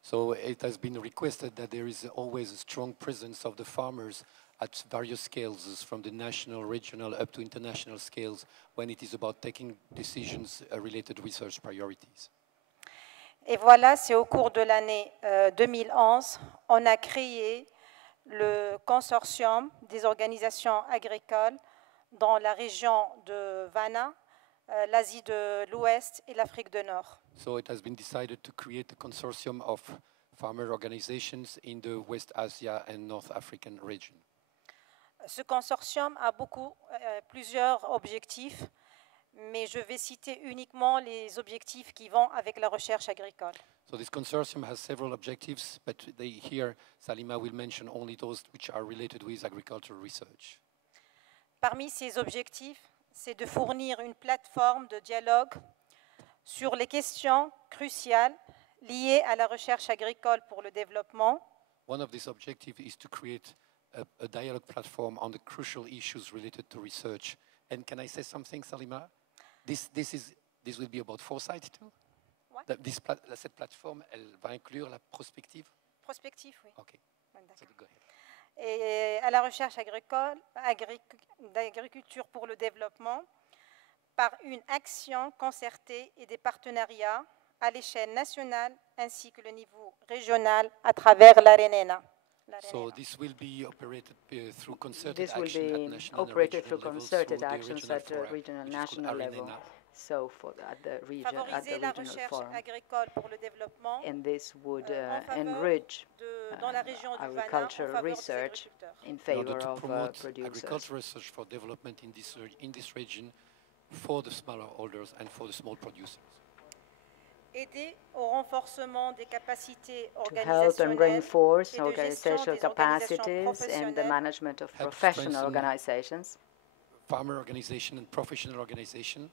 So it has been requested that there is always a strong presence of the farmers at various scales, from the national, regional, up to international scales, when it is about taking decisions related to research priorities. Et voilà, c'est au cours de l'année 2011, on a créé le consortium des organisations agricoles dans la région de Vanna, l'Asie de l'Ouest et l'Afrique du Nord. So it has been decided to create a consortium of farmer organizations in the West Asia and North African region. Ce consortium a plusieurs objectifs, mais je vais citer uniquement les objectifs qui vont avec la recherche agricole. So this consortium has several objectives, but here Salima will mention only those which are related with agricultural research. Parmi ces objectifs, c'est de fournir une plateforme de dialogue sur les questions cruciales liées à la recherche agricole pour le développement. One of these objectives is to create a dialogue platform on the crucial issues related to research. And can I say something, Salima? This will be about Foresight too? What? Cette plateforme, elle va inclure la prospective? Prospective, oui. Okay. So go ahead. Et à la recherche agricole, d'agriculture pour le développement, par une action concertée et des partenariats à l'échelle nationale ainsi que le niveau régional à travers l'ARENENA. So this will be operated through concerted action at national and regional levels, at regional and national level. So at the regional forum, and this would enrich agricultural research in favor of producers. Agricultural research for development in this region for the smallholders and for the small producers. Aider au renforcement des capacités to help and reinforce organizational capacities and the management of professional organizations. Farmer organization and professional organization.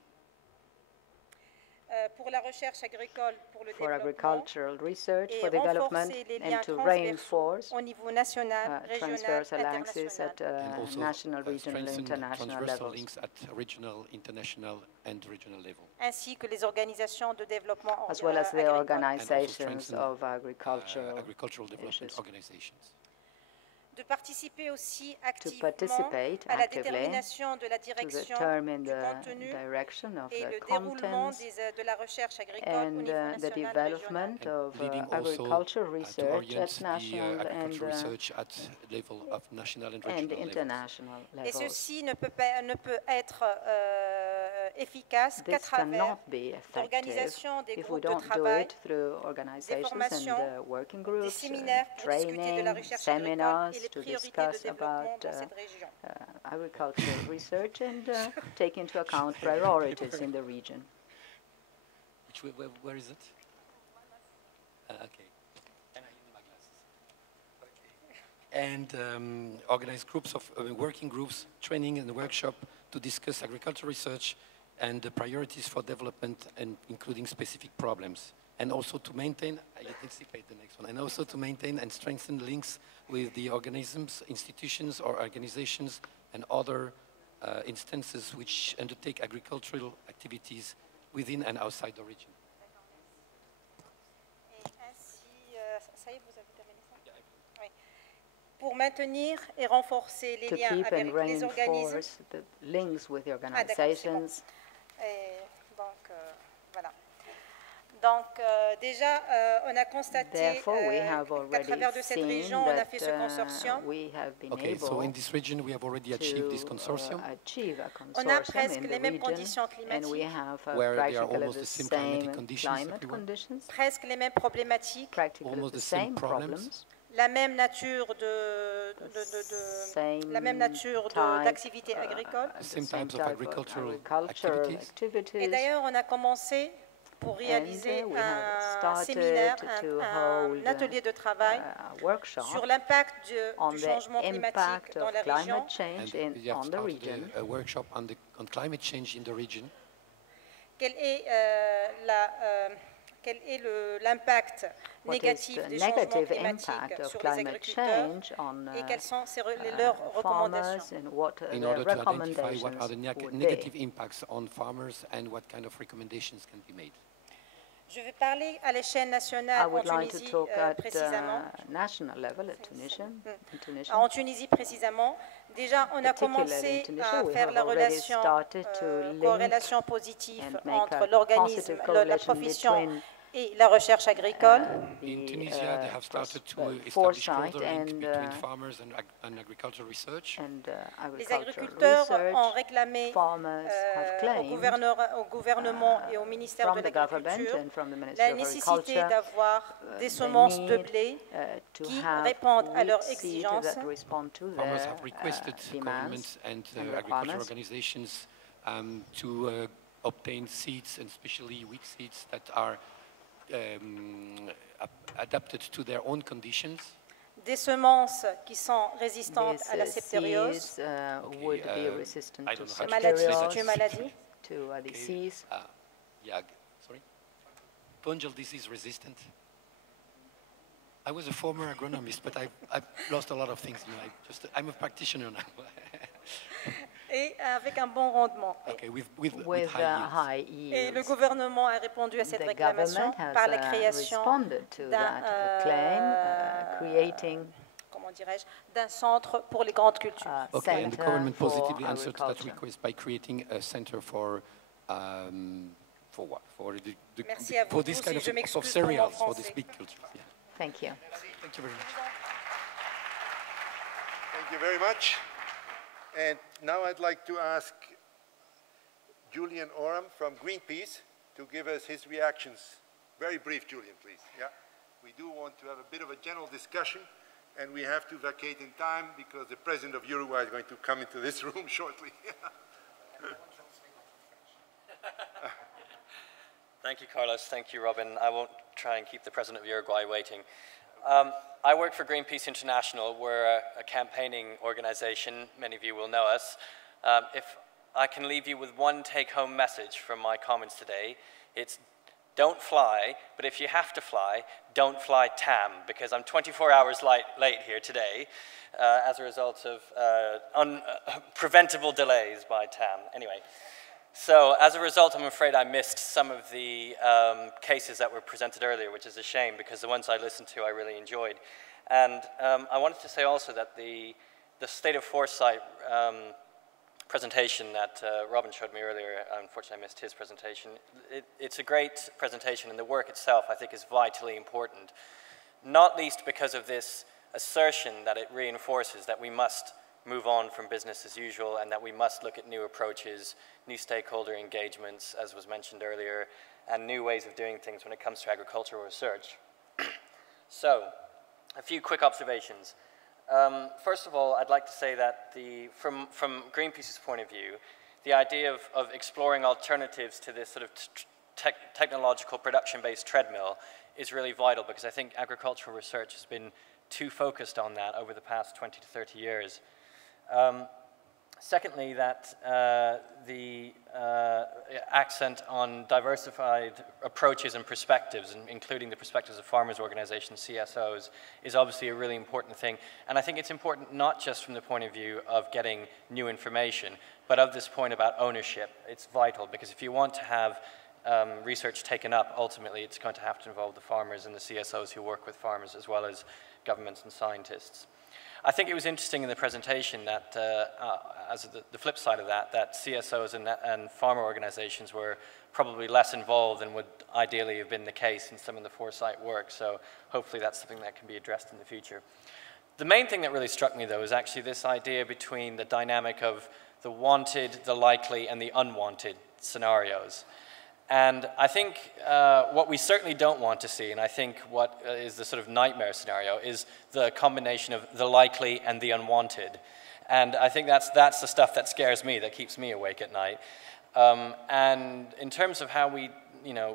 Pour la recherche agricole pour le for développement agricultural research for development and to reinforce au niveau national, transversal axes at national, regional, international transversal levels. links at regional, international, and regional level. Ainsi que les organisations de développement As well as the agricole. organizations of agricultural development organizations. De participer aussi To activement participate à la actively détermination de la to direction determine du the contenu direction of et the le déroulement contents de la recherche agricole au and niveau the national et development régional. of Leading also agricultural to research orient at national the agricultural research at level of national and regional and levels. international Et levels. ceci ne peut être efficace qu'à This cannot travers be effective l'organisation des if we groupes de don't do travail, it through organizations formations, and working des groups, séminaires pour discuter de la training, recherche seminars agricole et les to priorités de discuss développement about dans cette région. agricultural research and take into account priorities in the region. Where is it? Okay. Can I use my glasses? Okay. And organize groups of working groups, training and workshop to discuss agricultural research and the priorities for development, and including specific problems. And also to maintain, I anticipate the next one, and also to maintain and strengthen links with the organisms, institutions or organizations and other instances which undertake agricultural activities within and outside the region. Et ainsi, ça y est, vous avez terminé ça? Oui. Pour maintenir et renforcer les To liens keep and avec les organismes. reinforce the links with the organizations. Et donc, voilà. Donc déjà, on a constaté qu'à travers de cette région, on a fait ce consortium. Okay, so in this region, we have already achieved this consortium. On a presque les mêmes conditions climatiques. Where there are almost the same climatic conditions everywhere. Presque les mêmes problématiques. Almost the same problems. La même nature d'activité agricole. Same types of agricultural activities. Et d'ailleurs, on a commencé pour réaliser un séminaire, un atelier de travail sur l'impact du changement climatique dans la région. And we have started a workshop on climate change in the region. Quel est l'impact négatif des changements climatiques sur les agriculteurs et quelles sont leurs recommandations. In order to identify what are the negative impacts on farmers and what kind of recommendations can be made. Je vais parler à l'échelle nationale en Tunisie précisément. En Tunisie précisément, déjà on a commencé à faire la corrélation positive entre l'organisme, la profession et la recherche agricole. In Tunisia, they have started to establish closer link between farmers and agricultural research. Les agriculteurs ont réclamé au gouvernement et au ministère de l'Agriculture la nécessité d'avoir des semences de blé qui répondent à leurs exigences. Farmers have requested governments and agricultural organizations to obtain seeds, and especially wheat seeds that are adapted to their own conditions. Des semences qui sont résistantes à la septériose. C'est une maladie. Sorry. Fungal disease resistant. I was a former agronomist, but I've lost a lot of things. I'm a practitioner now. Et avec un bon rendement. Okay, with high yields. Et le gouvernement a répondu à cette réclamation par la création d'un centre pour les grandes cultures. Okay, and the government positively answered to that request by creating a center for what? For this kind of cereals, for this big culture. Yeah. Thank you. Thank you very much. Thank you very much. And now I'd like to ask Julian Oram from Greenpeace to give us his reactions. Very brief, Julian, please. Yeah. We do want to have a bit of a general discussion, and we have to vacate in time because the president of Uruguay is going to come into this room shortly. Thank you, Carlos. Thank you, Robin. I won't try and keep the president of Uruguay waiting. I work for Greenpeace International. We're a campaigning organization. Many of you will know us. If I can leave you with one take-home message from my comments today, it's don't fly, but if you have to fly, don't fly TAM, because I'm 24 hours late here today as a result of preventable delays by TAM. Anyway. So as a result, I'm afraid I missed some of the cases that were presented earlier, which is a shame because the ones I listened to I really enjoyed. And I wanted to say also that the State of Foresight presentation that Robin showed me earlier, unfortunately I missed his presentation. It's a great presentation, and the work itself I think is vitally important, not least because of this assertion that it reinforces that we must move on from business as usual and that we must look at new approaches, new stakeholder engagements, as was mentioned earlier, and new ways of doing things when it comes to agricultural research. So, a few quick observations. First of all, I'd like to say that from Greenpeace's point of view, the idea of exploring alternatives to this sort of technological production-based treadmill is really vital, because I think agricultural research has been too focused on that over the past 20 to 30 years. Secondly, that the accent on diversified approaches and perspectives, including the perspectives of farmers' organizations, CSOs, is obviously a really important thing. And I think it's important not just from the point of view of getting new information, but of this point about ownership. It's vital, because if you want to have research taken up, ultimately it's going to have to involve the farmers and the CSOs who work with farmers, as well as governments and scientists. I think it was interesting in the presentation that, as the flip side of that, that CSOs and farmer organizations were probably less involved than would ideally have been the case in some of the Foresight work. So hopefully that's something that can be addressed in the future. The main thing that really struck me, though, is actually this idea between the dynamic of the wanted, the likely, and the unwanted scenarios. And I think what we certainly don't want to see, and I think what is the sort of nightmare scenario, is the combination of the likely and the unwanted. And I think that's the stuff that scares me, that keeps me awake at night. And in terms of how we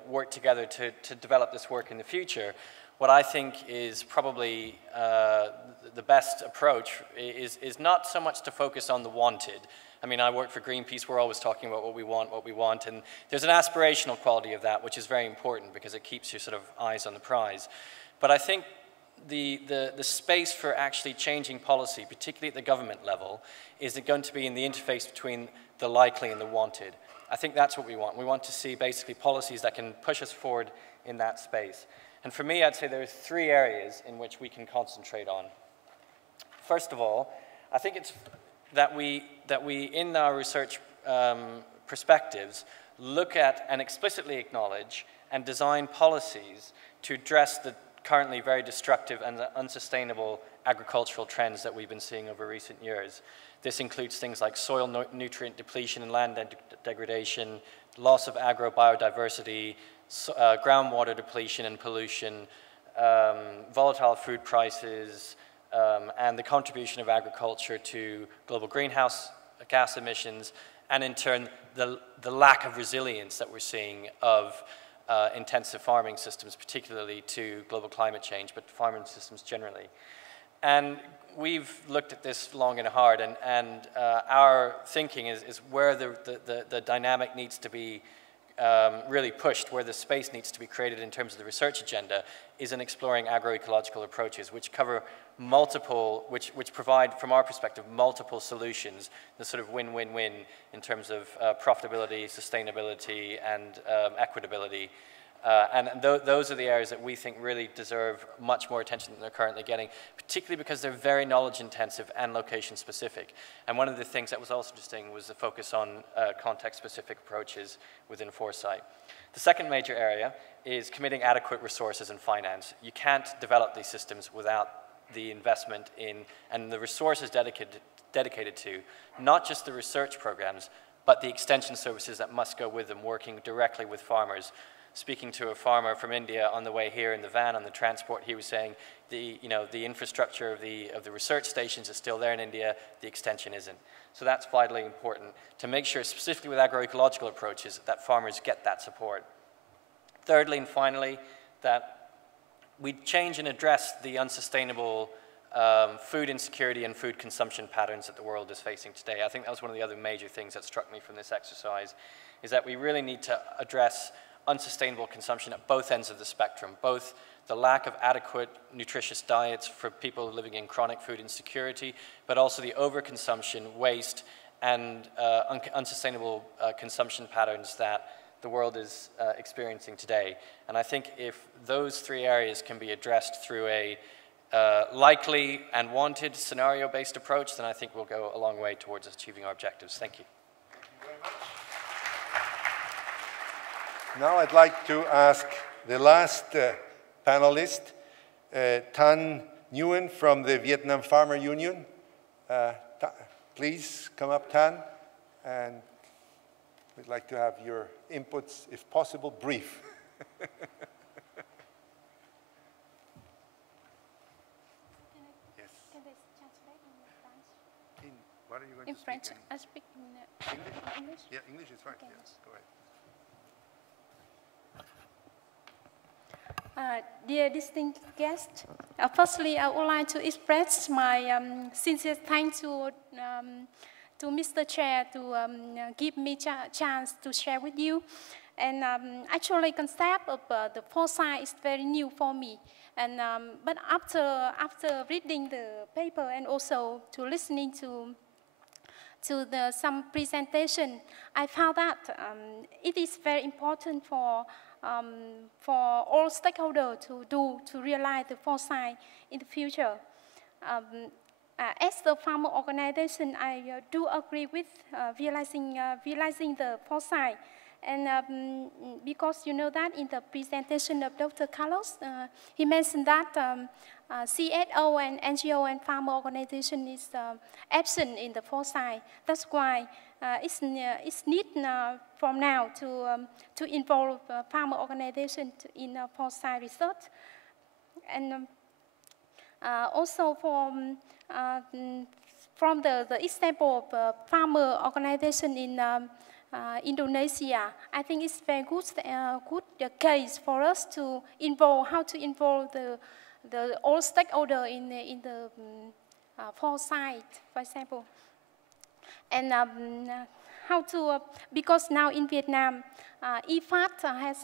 work together to develop this work in the future, what I think is probably the best approach is not so much to focus on the wanted. I mean, I work for Greenpeace, we're always talking about what we want, and there's an aspirational quality of that, which is very important because it keeps your sort of eyes on the prize. But I think the space for actually changing policy, particularly at the government level, is going to be in the interface between the likely and the wanted. I think that's what we want. We want to see basically policies that can push us forward in that space. And for me, I'd say there are 3 areas in which we can concentrate on. First of all, I think it's that we in our research perspectives, look at and explicitly acknowledge and design policies to address the currently very destructive and unsustainable agricultural trends that we've been seeing over recent years. This includes things like soil nutrient depletion and land degradation, loss of agrobiodiversity, groundwater depletion and pollution, volatile food prices, and the contribution of agriculture to global greenhouse gas emissions, and in turn, the lack of resilience that we're seeing of intensive farming systems, particularly to global climate change, but farming systems generally. And we've looked at this long and hard, and our thinking is where the dynamic needs to be really pushed, where the space needs to be created in terms of the research agenda, is in exploring agroecological approaches, which cover multiple, which provide, from our perspective, multiple solutions, the sort of win-win-win in terms of profitability, sustainability, and equitability. And those are the areas that we think really deserve much more attention than they're currently getting, particularly because they're very knowledge-intensive and location-specific. And one of the things that was also interesting was the focus on context-specific approaches within Foresight. The second major area is committing adequate resources and finance. You can't develop these systems without the investment in and the resources dedicated to not just the research programs, but the extension services that must go with them, working directly with farmers. Speaking to a farmer from India on the way here in the van on the transport, he was saying the infrastructure of the research stations is still there in India, the extension isn't. So that's vitally important to make sure, specifically with agroecological approaches, that farmers get that support. Thirdly and finally, that we change and address the unsustainable food insecurity and food consumption patterns that the world is facing today. I think that was one of the other major things that struck me from this exercise, is that we really need to address unsustainable consumption at both ends of the spectrum, both the lack of adequate nutritious diets for people living in chronic food insecurity, but also the overconsumption, waste, and unsustainable consumption patterns that the world is experiencing today. And I think if those 3 areas can be addressed through a likely and wanted scenario-based approach, then I think we'll go a long way towards achieving our objectives. Thank you. Now I'd like to ask the last panelist, Tan Nguyen from the Vietnam Farmer Union. Please come up, Tan, and we'd like to have your inputs, if possible, brief. What are you going in to French? Speak I speak in English. Yeah, English is fine. Okay. Yes, go ahead. Dear distinguished guests, firstly, I would like to express my sincere thanks to Mr. Chair to give me chance to share with you. And actually, concept of the Foresight is very new for me. And but after reading the paper and also to listening to some presentation, I found that it is very important for all stakeholders to realize the Foresight in the future. as the farmer organization, I do agree with realizing the foresight. And because you know that in the presentation of Dr. Carlos, he mentioned that CSO and NGO and farmer organization is absent in the foresight. That's why it's need from now to involve farmer organization in foresight research. And also from the example of farmer organization in Indonesia, I think it's very good case for us to involve, how to involve the all stakeholder in the foresight, for example. And how to, because now in Vietnam, IFAD has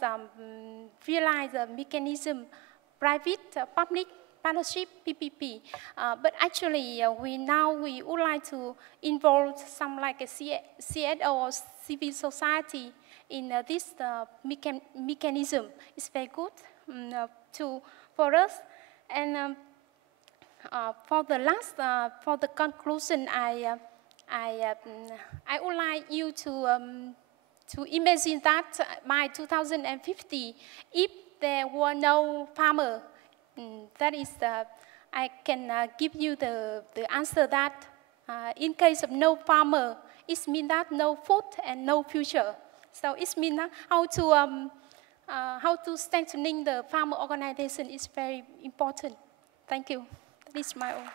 realized the mechanism private-public partnership, PPP. But actually, we would like to involve some like a CSO or civil society in this mechanism. It's very good for us. And for the last, for the conclusion, I would like you to imagine that by 2050, if there were no farmer, that is, I can give you the answer that in case of no farmer, it means that no food and no future. So it means that how to strengthening the farmer organization is very important. Thank you. That is my own.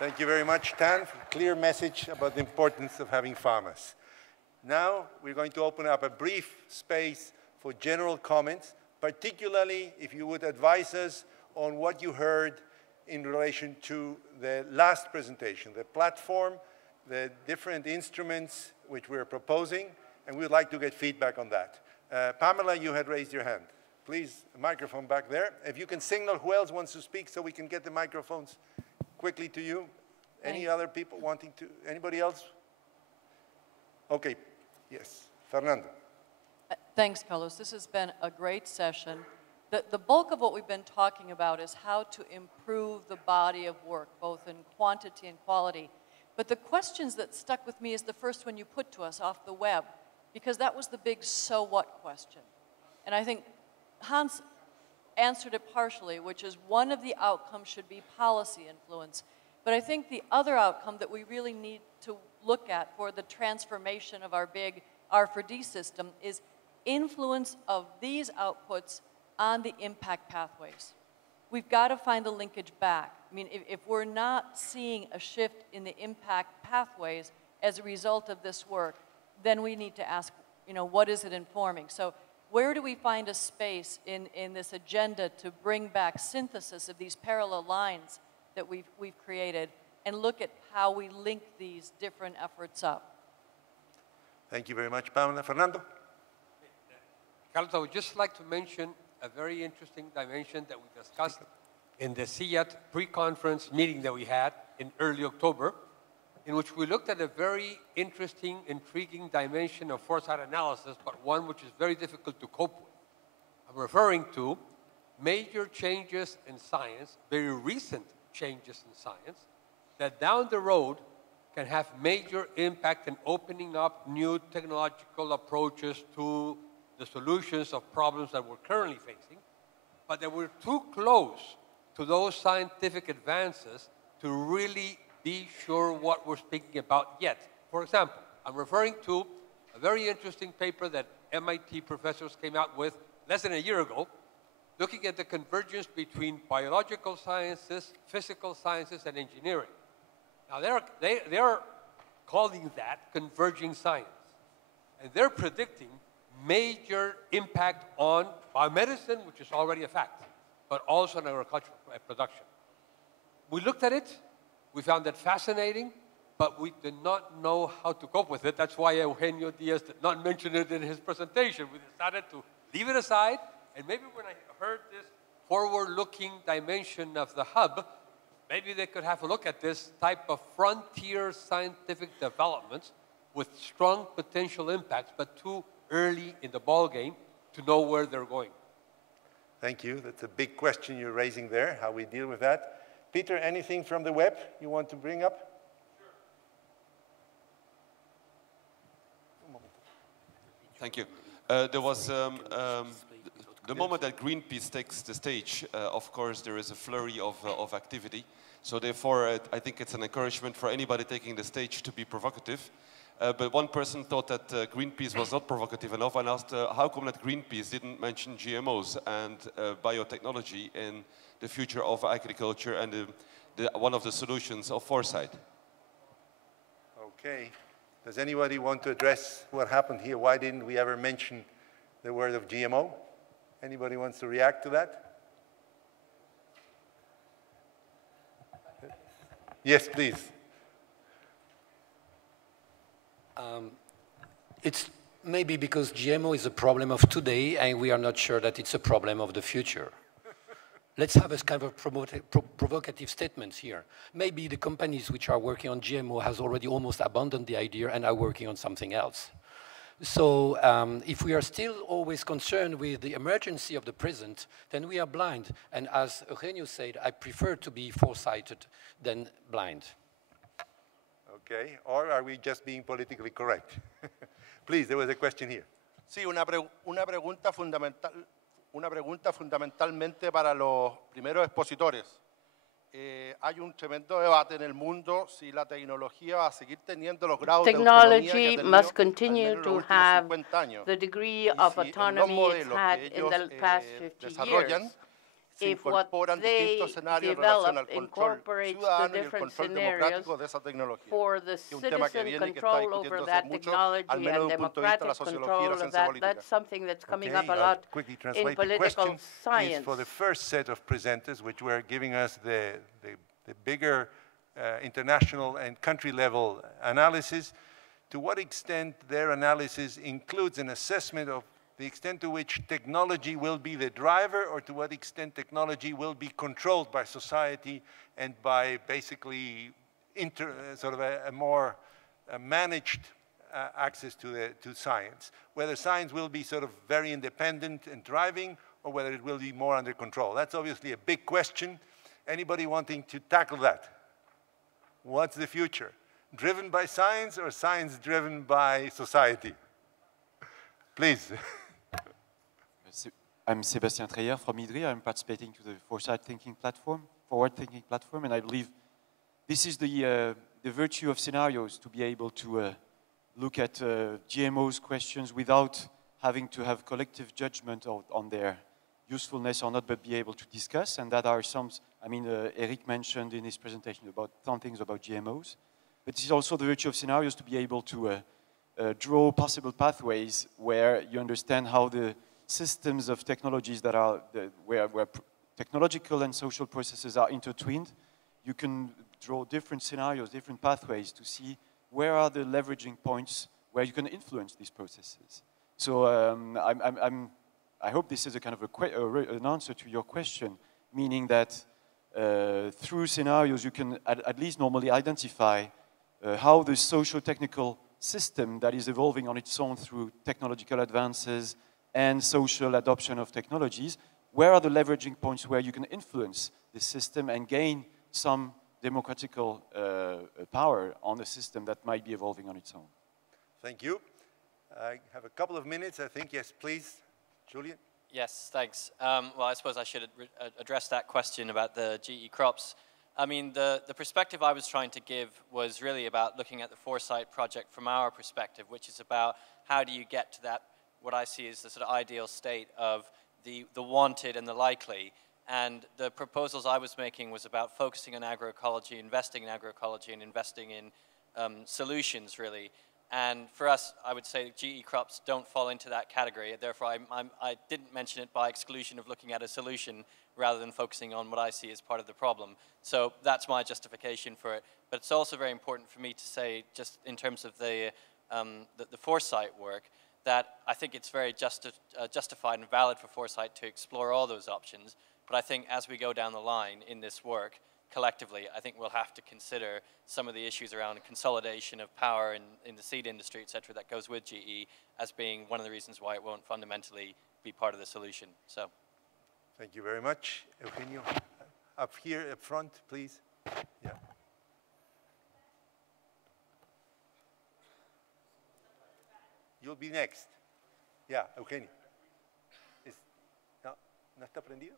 Thank you very much, Tan, for a clear message about the importance of having farmers. Now we're going to open up a brief space for general comments, particularly if you would advise us on what you heard in relation to the last presentation, the platform, the different instruments which we're proposing, and we'd like to get feedback on that. Pamela, you had raised your hand. Please, a microphone back there. If you can signal who else wants to speak so we can get the microphones quickly to you. Any other people wanting to, anybody else? Okay, yes, Fernando. Thanks, Carlos. This has been a great session. The bulk of what we've been talking about is how to improve the body of work, both in quantity and quality. But the questions that stuck with me is the first one you put to us off the web, because that was the big so what question. And I think Hans answered it partially, which is one of the outcomes should be policy influence. But I think the other outcome that we really need to look at for the transformation of our big R4D system is influence of these outputs on the impact pathways. We've got to find the linkage back. I mean, if we're not seeing a shift in the impact pathways as a result of this work, then we need to ask, what is it informing? So where do we find a space in this agenda to bring back synthesis of these parallel lines that we've created and look at how we link these different efforts up? Thank you very much, Pamela. Fernando? Carlos, I would just like to mention a very interesting dimension that we discussed in the CIAT pre-conference meeting that we had in early October, in which we looked at a very interesting, intriguing dimension of foresight analysis, but one which is very difficult to cope with. I'm referring to major changes in science, very recent changes in science, that down the road can have major impact in opening up new technological approaches to the solutions of problems that we're currently facing, but that we're too close to those scientific advances to really be sure what we're speaking about yet. For example, I'm referring to a very interesting paper that MIT professors came out with less than a year ago, looking at the convergence between biological sciences, physical sciences, and engineering. Now, they're calling that converging science. And they're predicting major impact on biomedicine, which is already a fact, but also on agricultural production. We looked at it, we found it fascinating, but we did not know how to cope with it. That's why Eugenio Diaz did not mention it in his presentation. We decided to leave it aside, and maybe when I heard this forward-looking dimension of the hub, maybe they could have a look at this type of frontier scientific developments with strong potential impacts, but too early in the ball game to know where they're going. Thank you. That's a big question you're raising there, how we deal with that. Peter, anything from the web you want to bring up? Thank you. There was the moment that Greenpeace takes the stage, of course, there is a flurry of activity. So therefore, I think it's an encouragement for anybody taking the stage to be provocative. But one person thought that Greenpeace was not provocative enough and asked how come that Greenpeace didn't mention GMOs and biotechnology in the future of agriculture and one of the solutions of Foresight. Okay. Does anybody want to address what happened here? Why didn't we ever mention the word of GMO? Anybody wants to react to that? Yes, please. It's maybe because GMO is a problem of today and we are not sure that it's a problem of the future. Let's have a kind of provocative statements here. Maybe the companies which are working on GMO has already almost abandoned the idea and are working on something else. So if we are still always concerned with the emergency of the present, then we are blind. And as Eugenio said, I prefer to be foresighted than blind. Okay, or are we just being politically correct? Please, there was a question here. Sí, una pregunta fundamentalmente para los primeros expositores. Hay un tremendo debate en el mundo si la tecnología va a seguir teniendo los grados de autonomía que ha tenido must continue al menos to los últimos have 50 años. the degree Y of si en los autonomy it's modelos had que in the ellos past 50 desarrollan years. se If what incorporan they distintos escenarios en relación al develop control incorporates the ciudadano y el different control scenarios democrático de esa tecnología. for the Que es un tema que citizen viene y que está control over discutiéndose that mucho, technology al menos and desde un punto de vista de la democratic sociología y la control of ciencia that, política. that's something that's coming up a I'll lot quickly in translate. political The question science. is for the first set of presenters, which were giving us the bigger international and country level analysis, to what extent their analysis includes an assessment of the extent to which technology will be the driver, or to what extent technology will be controlled by society and by basically sort of a more managed access to science. Whether science will be sort of very independent and driving, or whether it will be more under control. That's obviously a big question. Anybody wanting to tackle that? What's the future? Driven by science or science driven by society? Please. I'm Sébastien Treyer from IDRI. I'm participating to the Foresight Thinking Platform, Forward Thinking Platform, and I believe this is the virtue of scenarios, to be able to look at GMOs questions without having to have collective judgment on their usefulness or not, but be able to discuss. And that are some, I mean, Eric mentioned in his presentation about some things about GMOs, but it's also the virtue of scenarios to be able to draw possible pathways where you understand how the systems of technologies that are, where technological and social processes are intertwined. You can draw different scenarios, different pathways to see where are the leveraging points where you can influence these processes. So I hope this is a kind of an answer to your question, meaning that through scenarios you can at least normally identify how the social-technical system that is evolving on its own through technological advances and social adoption of technologies, where are the leveraging points where you can influence the system and gain some democratical power on the system that might be evolving on its own. Thank you. I have a couple of minutes, I think. Yes, please. Julian? Yes, thanks. Well, I suppose I should address that question about the GE crops. I mean, the perspective I was trying to give was really about looking at the Foresight project from our perspective, which is about how do you get to that, what I see as the sort of ideal state of the wanted and the likely. And the proposals I was making was about focusing on agroecology, investing in agroecology, and investing in solutions, really. And for us, I would say GE crops don't fall into that category. Therefore, I didn't mention it by exclusion of looking at a solution rather than focusing on what I see as part of the problem. So that's my justification for it. But it's also very important for me to say, just in terms of the Foresight work, that I think it's very justified and valid for Foresight to explore all those options. But I think as we go down the line in this work, collectively, I think we'll have to consider some of the issues around consolidation of power in the seed industry, et cetera, that goes with GE as being one of the reasons why it won't fundamentally be part of the solution. So. Thank you very much. Eugenio, up here, up front, please. Yeah. You'll be next. Yeah, Eugenio. ¿No está prendido?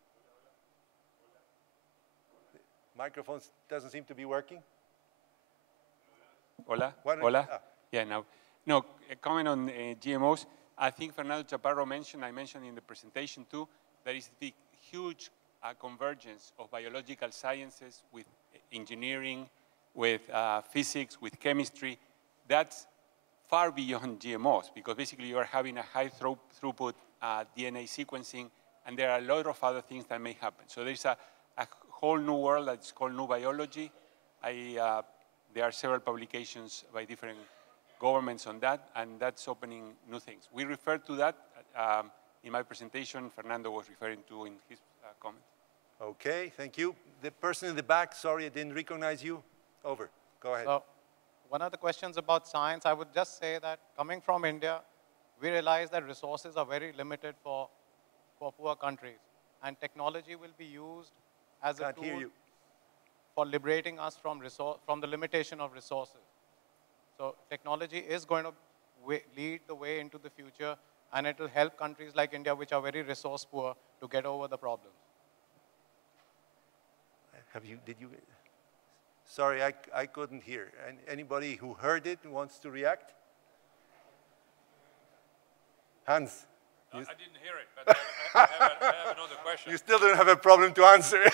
Microphone doesn't seem to be working. Hola. Hola. Yeah, now. No, a comment on GMOs. I think Fernando Chaparro mentioned, I mentioned in the presentation too, there is the huge convergence of biological sciences with engineering, with physics, with chemistry. That's far beyond GMOs, because basically you are having a high throughput DNA sequencing, and there are a lot of other things that may happen. So there's a whole new world that's called new biology. There are several publications by different governments on that, and that's opening new things. We referred to that in my presentation. Fernando was referring to in his comment. Okay, thank you. The person in the back, sorry, I didn't recognize you. Over, go ahead. So, one of the questions about science, I would just say that coming from India, we realize that resources are very limited for poor countries. And technology will be used as a tool for liberating us from the limitation of resources. So technology is going to lead the way into the future, and it will help countries like India, which are very resource poor, to get over the problems. Did you? Sorry, I couldn't hear. Anybody who heard it wants to react? Hans. I didn't hear it, but I have another question. You still don't have a problem to answer.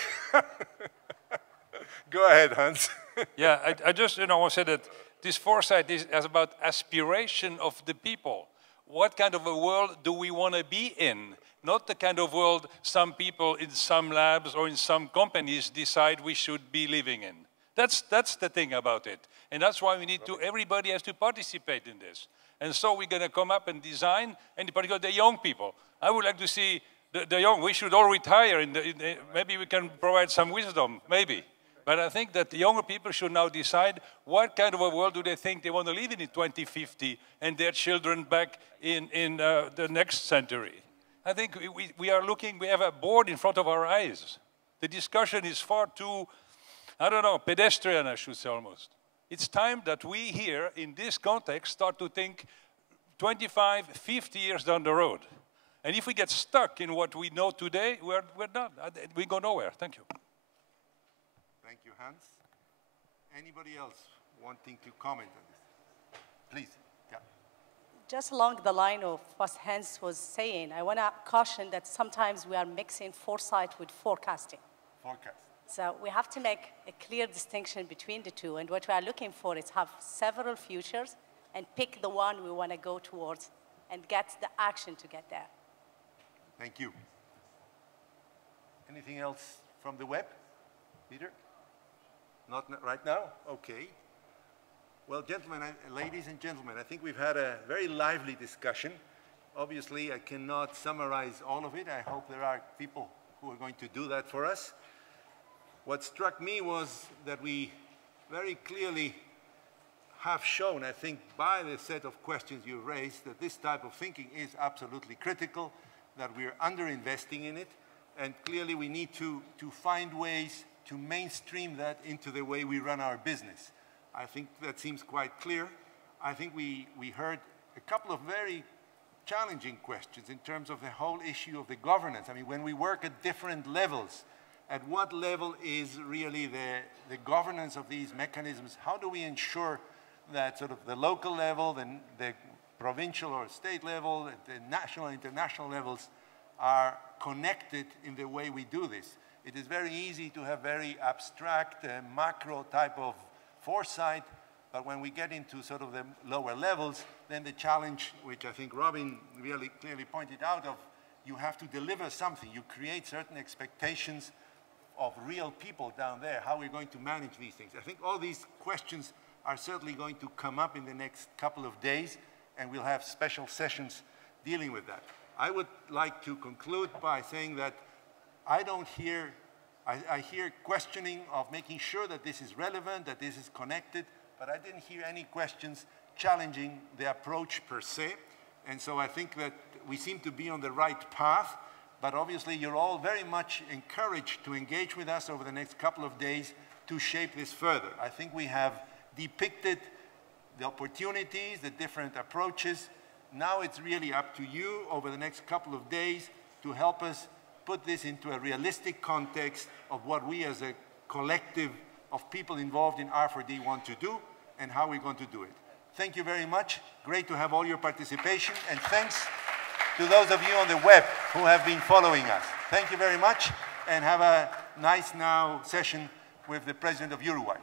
Go ahead, Hans. Yeah, I just want to say that this foresight is about aspiration of the people. What kind of a world do we want to be in? Not the kind of world some people in some labs or in some companies decide we should be living in. That's the thing about it. And that's why we need to, everybody has to participate in this. And so we're going to come up and design, and in particular the young people. I would like to see the young, we should all retire, maybe we can provide some wisdom, maybe. But I think that the younger people should now decide what kind of a world do they think they want to live in 2050, and their children back in the next century. I think we are looking, we have a board in front of our eyes. The discussion is far too, I don't know, pedestrian, I should say almost. It's time that we here, in this context, start to think 25, 50 years down the road. And if we get stuck in what we know today, we're done. We go nowhere. Thank you. Thank you, Hans. Anybody else wanting to comment on this? Please. Yeah. Just along the line of what Hans was saying, I want to caution that sometimes we are mixing foresight with forecasting. Forecast. So we have to make a clear distinction between the two, and what we are looking for is have several futures and pick the one we want to go towards and get the action to get there. Thank you. Anything else from the web, Peter? Not right now? Okay. Well, gentlemen, ladies and gentlemen, I think we've had a very lively discussion. Obviously, I cannot summarize all of it. I hope there are people who are going to do that for us. What struck me was that we very clearly have shown, I think, by the set of questions you raised, that this type of thinking is absolutely critical, that we're underinvesting in it, and clearly we need to find ways to mainstream that into the way we run our business. I think that seems quite clear. I think we heard a couple of very challenging questions in terms of the whole issue of the governance. I mean, when we work at different levels, at what level is really the governance of these mechanisms? How do we ensure that sort of the local level, the provincial or state level, the national and international levels are connected in the way we do this? It is very easy to have very abstract, macro type of foresight, but when we get into sort of the lower levels, then the challenge, which I think Robin really clearly pointed out of, you have to deliver something. You create certain expectations of real people down there, how we're going to manage these things. I think all these questions are certainly going to come up in the next couple of days, and we'll have special sessions dealing with that. I would like to conclude by saying that I hear questioning of making sure that this is relevant, that this is connected, but I didn't hear any questions challenging the approach per se. And so I think that we seem to be on the right path. but obviously you're all very much encouraged to engage with us over the next couple of days to shape this further. I think we have depicted the opportunities, the different approaches. Now it's really up to you over the next couple of days to help us put this into a realistic context of what we as a collective of people involved in R4D want to do and how we're going to do it. Thank you very much. Great to have all your participation, and thanks to those of you on the web who have been following us. Thank you very much, and have a nice now session with the President of Uruguay.